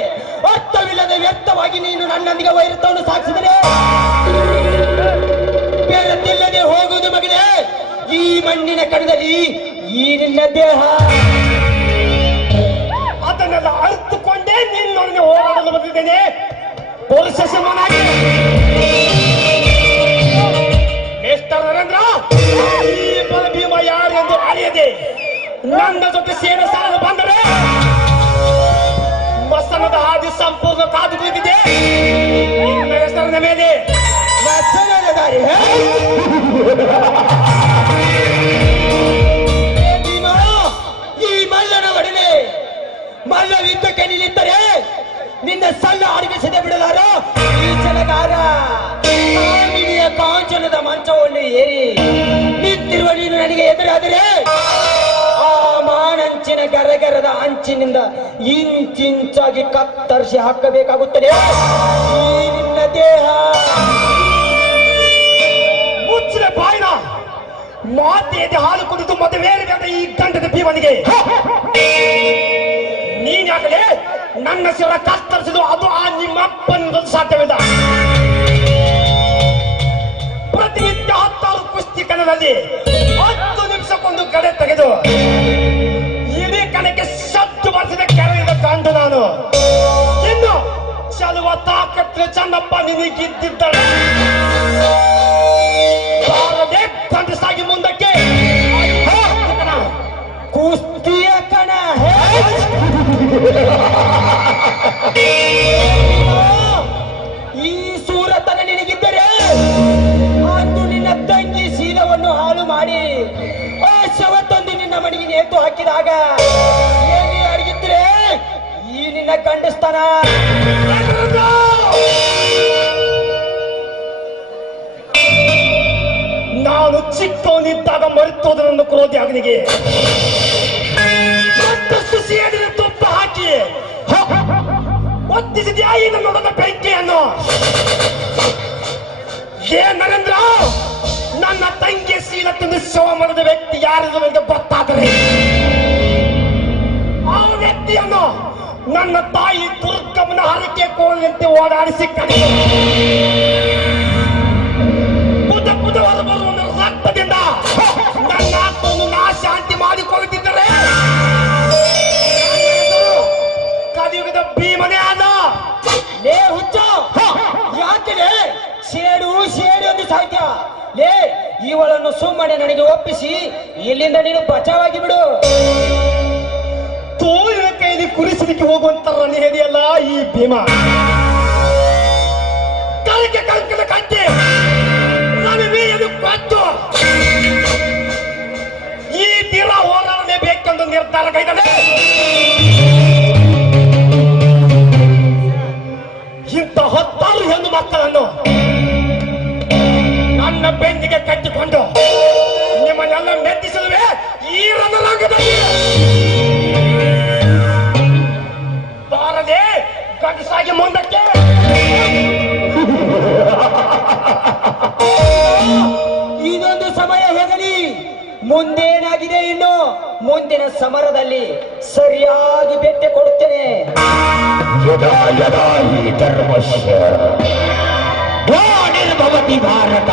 ಅರ್ಥವಿಲ್ಲದೆ ವ್ಯರ್ಥವಾಗಿ ನೀನು ನನ್ನೊಂದಿಗೆ ವೈರತ್ವವನ್ನು ಸಾಧಿಸಿದರೆ ಬೇರತ್ತಿಲ್ಲದೆ ಹೋಗುವುದು ಮಗನೇ. ಈ ಮಣ್ಣಿನ ಕಣದಲ್ಲಿ ಈ ನಿನ್ನ ದೇಹ ಅದನ್ನೆಲ್ಲ ಅರ್ಥಕೊಂಡೇ ನಿನ್ನೊಂದಿಗೆ ಹೋರಾಡಲು ಬಂದಿದ್ದೇನೆ. ಪೊಲೀಸನಾಗಿ ಮಿಸ್ಟರ್ ನರೇಂದ್ರ, ಈ ಬಲ ಭೀಮ ಯಾರೆಂದು ಅರಿಯದೆ ನನ್ನ ಜೊತೆ ಸೇವೆ ಸಾಲಲು ಬಂದರೆ ಮಸನದ ಹಾದಿ ಸಂಪೂರ್ಣ ಕಾದು ಕುಳಿತಿದೆ ನಿನ್ನ ಹೆಸರಿನ ಮೇಲೆ. ಈ ಮಲ್ಲನ ಒಡನೆ ಮಲ್ಲವಿದ್ದಕ್ಕೆ ನಿಲ್ಲಿದ್ದರೆ ನಿನ್ನ ಸಣ್ಣ ಅಡಗಿಸದೆ ಬಿಡಲಾರ ಈ ಜಲಗಾರ. ಕಾಮಿನಿಯ ಕಾಂಚನದ ಮಂಚವನ್ನು ಏರಿ ನಿಂತಿರುವ ನೀನು ನನಗೆ ಎದುರಾದರೆ ಆ ಮಾನಂಚಿನ ಗರಗರದ ಅಂಚಿನಿಂದ ಇಂಚಿಂಚಾಗಿ ಕತ್ತರಿಸಿ ಹಾಕಬೇಕಾಗುತ್ತದೆ ಈ ನಿನ್ನ ದೇಹ. ಮುಚ್ಚಿನ ಬಾಯಿನ ಮಾತೆಯದೆ ಹಾಲು ಕುಡಿದು ಮದುವೆಯಾದ ಈ ಗಂಡದ ಭೀಮನಿಗೆ ನೀನ್ಯಾಗಲೇ ನನ್ನ ಶಿರ ಕತ್ತರಿಸಿದು ಅದು ಆ ನಿಮ್ಮಪ್ಪನಿಂದ ಸಾಧ್ಯವಿಲ್ಲ. ಪ್ರತಿನಿತ್ಯ 16 ಕುಸ್ತಿ ಕಣದಲ್ಲಿ 10 ನಿಮಿಷಕ್ಕೊಂದು ಕಡೆ ತೆಗೆದು ಇಡೀ ಕಣಕ್ಕೆ ಸತ್ತು ಬರೆಸಿದ ಕೆರೆಯಿಂದ ಕಂಡು ನಾನು ಇನ್ನು ಚಲುವ ತಾಕತ್ತು ರಾತ್ರಿ ಚನ್ನಪ್ಪ ನಿನಗಿದ್ದಿದ್ದಳು ಗಂಡಸಾಗಿ ಮುಂದಕ್ಕೆ ಕುಸ್ತಿಯ ಕಣ ಈ ಸೂರತನ ನಿನಗಿದ್ದರೆ ಅಂದು ನಿನ್ನ ತಂಗಿ ಶೀಲವನ್ನು ಹಾಳು ಮಾಡಿ ಆ ಶವ ತಂದು ನಿನ್ನ ಮನೆಗೆ ನೇತು ಹಾಕಿದಾಗ ಏನೇ ಅಡಗಿದ್ರೆ ಈ ನಿನ್ನ ಗಂಡಸ್ತಾನ ನಾನು ಚಿಕ್ಕವನಿದ್ದಾಗ ಮರೆತೋದ ನನ್ನ ಕ್ರೋಧಿ ಅಗ್ನಿಗೆ ಮತ್ತಷ್ಟು ಸೇರಿನ ತುಪ್ಪ ಹಾಕಿ ಒತ್ತಿಸಿದ್ಯಾ ಈ ನನ್ನ ಬೆಂಕಿಯನ್ನು. ಏ ನರೇಂದ್ರ, ನನ್ನ ತಂಗಿ ಶೀಲ ತಿಂದು ಶವ ಮಾಡಿದ ವ್ಯಕ್ತಿ ಯಾರಿದು ನನಗೆ ಗೊತ್ತಾದರೆ ಆ ವ್ಯಕ್ತಿಯನ್ನು ನನ್ನ ತಾಯಿ ದುರ್ಗಮ್ಮನ ಹರಕೆ ಕೋಲಿನಂತೆ ಓಡಾಡಿಸಿ ಕಡೆ ಬುಧವಾರ ಬರುವ ರಕ್ತದಿಂದ ನನ್ನ ಆತ್ಮವನ್ನು ನಾ ಶಾಂತಿ ಮಾಡಿಕೊಳ್ಳುತ್ತಿದ್ದರೆ ಕಲಿಯುಗದ ಭೀಮನೇ ಆದ. ಲೇ ಹುಚ್ಚ, ಯಾಕೆ ಸೇಡು ಎಂದು ಸಾಧ್ಯ ಲೇ? ಇವಳನ್ನು ಸುಮ್ಮನೆ ನನಗೆ ಒಪ್ಪಿಸಿ ಇಲ್ಲಿಂದ ನೀನು ಬಚಾವಾಗಿ ಬಿಡು. ತೋಳಿನ ಕೈಲಿ ಕುರಿಸಲಿಕ್ಕೆ ಹೋಗುವಂತ ಹೇಳಿಯಲ್ಲ ಈ ಭೀಮ. ಕಳಕೆ ಕಳಕದ ಕಟ್ಟಿ ನನಗೆ ಕೊಟ್ಟು ಈ ತೀರ ಹೋರಾಡಲೇಬೇಕೆಂದು ನಿರ್ಧಾರ ಕೈಗೊಂಡೆ. ಇಂಥ 10 ಹೆಣ್ಣು ಮಕ್ಕಳನ್ನು ನನ್ನ ಬೆನ್ನಿಗೆ ಕಟ್ಟಿಕೊಂಡು ನಿಮ್ಮನ್ನೆಲ್ಲ ಮೆಚ್ಚಿಸಲುವೆ ಈ ರಣರಂಗದಲ್ಲಿ. ಬಾರದೆ ಗಂಡಸಾಗಿ ಮುಂದಕ್ಕೆ. ಇದೊಂದು ಸಮಯ ಹೇಗಲಿ, ಮುಂದೇನಾಗಿದೆ ಇನ್ನು ಮುಂದಿನ ಸಮರದಲ್ಲಿ ಸರಿಯಾಗಿ ಭೇಟಿ ಕೊಡುತ್ತೇನೆ. ಯದಾ ಯದಾ ಈ ಧರ್ಮಸ್ಯ ನಿರ್ಭವತಿ ಭಾರತ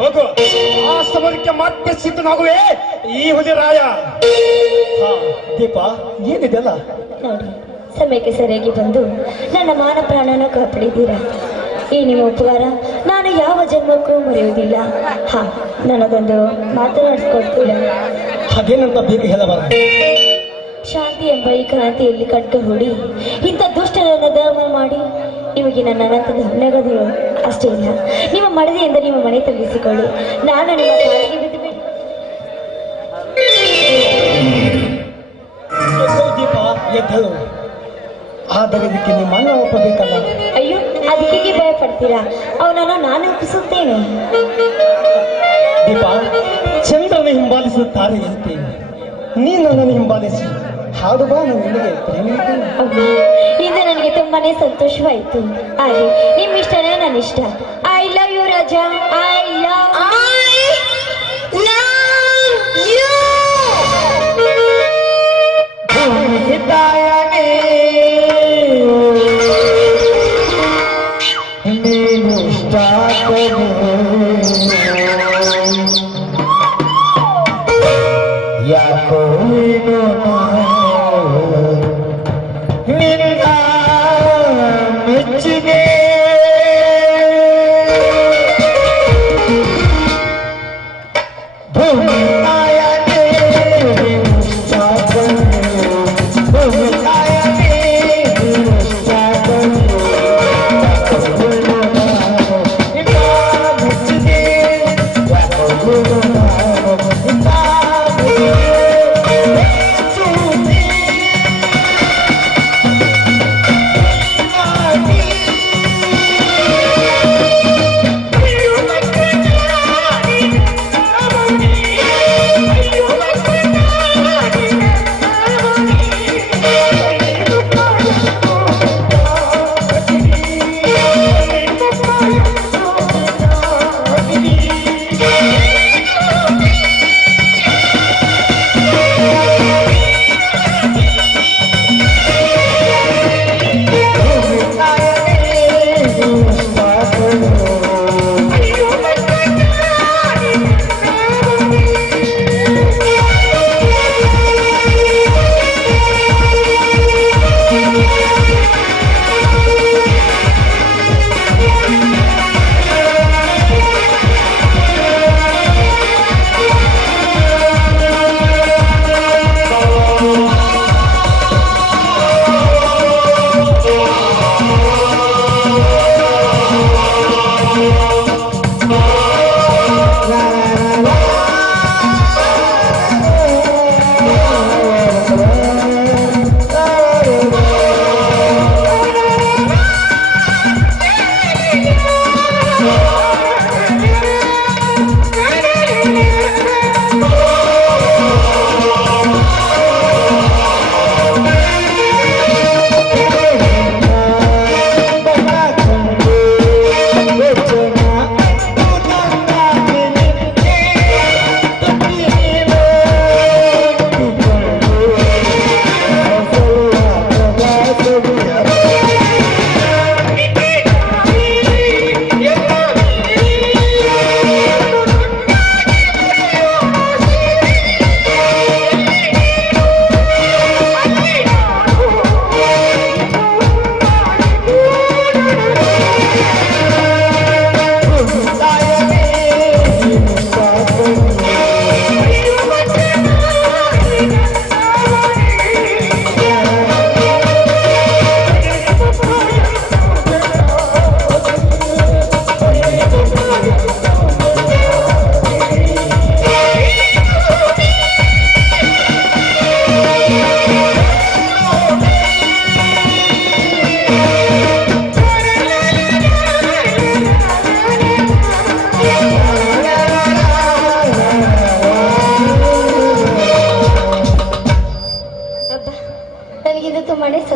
ಹೋಗು, ಆ ಸಮರಕ್ಕೆ ಮತ್ತೆ ಸಿದ್ಧನಾಗುವೆ ಈ ಹುಲಿರಾಯ. ದೀಪ, ಏನಿದೆಲ್ಲ? ನೋಡಿ, ಸಮಯಕ್ಕೆ ಸರಿಯಾಗಿ ಬಂದು ನನ್ನ ಮಾನ ಪ್ರಾಣನ ಕಾಪಾಡಿದ್ದೀರಾ. ಈ ನಿಮ್ಮ ಉಪಕಾರ ನಾನು ಯಾವ ಜನ್ಮಕ್ಕೂ ಮರೆಯುವುದಿಲ್ಲ. ಹಾ, ನನಗೊಂದು ಮಾತನಾಡಿಸ್ಕೊಡ್ತೀರ? ಅದೇನಂತ ಬೇಗ ಹೇಳಬಾರ. ಶಾಂತಿ ಎಂಬ ಈ ಕ್ರಾಂತಿಯಲ್ಲಿ ಖಡ್ಗ ಹೂಡಿ ಇಂಥ ದುಷ್ಟರನ್ನು ಧರ್ಮ ಮಾಡಿ ನಿಮಗೆ ನನ್ನ ಅನಂತ ಧನ್ಯವಾದಗಳು. ಅಷ್ಟೇ ಇಲ್ಲ, ನಿಮ್ಮ ಮಡದಿಯಿಂದ ನಿಮ್ಮ ಮನೆ ತಂದಿಸಿಕೊಳ್ಳಿ. ನಾನು ನಿಮ್ಮ ಕಾಲಿಗೆ ಬಿದ್ದು ದೀಪ ಎದ್ದಳು. ಆದರೆ ಇದಕ್ಕೆ ನಿಮ್ಮ ಅನ್ನ ಒಪ್ಪಬೇಕಲ್ಲ. ಅಯ್ಯೋ, ಅದಕ್ಕೆ ಭಯ ಪಡ್ತೀರಾ? ಅವನನ್ನು ನಾನು ಒಪ್ಪಿಸುತ್ತೇನೆ. ದೀಪ, ಚಂದ್ರನ ಹಿಂಬಾಲಿಸಿದ ತಾರೆಯಂತೆ ನೀ ನನ್ನನ್ನು ಹಿಂಬಾಲಿಸಿ ಹಾಡು ಬಾ, ನಾನು ನಿನಗೆ ಪ್ರೇಮಿಸುತ್ತೇನೆ. ಇದು ನನಗೆ ತುಂಬಾನೇ ಸಂತೋಷವಾಯಿತು. ಆದರೆ ನಿಮ್ಮ ಇಷ್ಟನೇ ನನ್ನ ಇಷ್ಟ. I love you Raja, I love you. ಯಾಕೋ ನಿನ್ನ ಮೆಚ್ಚಿಗೆ ಭೂಮಿತಾಯನೇ ಭೂಮಿತಾಯನೇ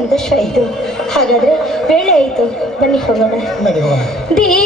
ಸಂತೋಷ ಆಯಿತು. ಹಾಗಾದ್ರೆ ವೇಳೆ ಆಯಿತು, ಬನ್ನಿ ಹೋಗೋಣ. ನಡೆಯುವ ದೇ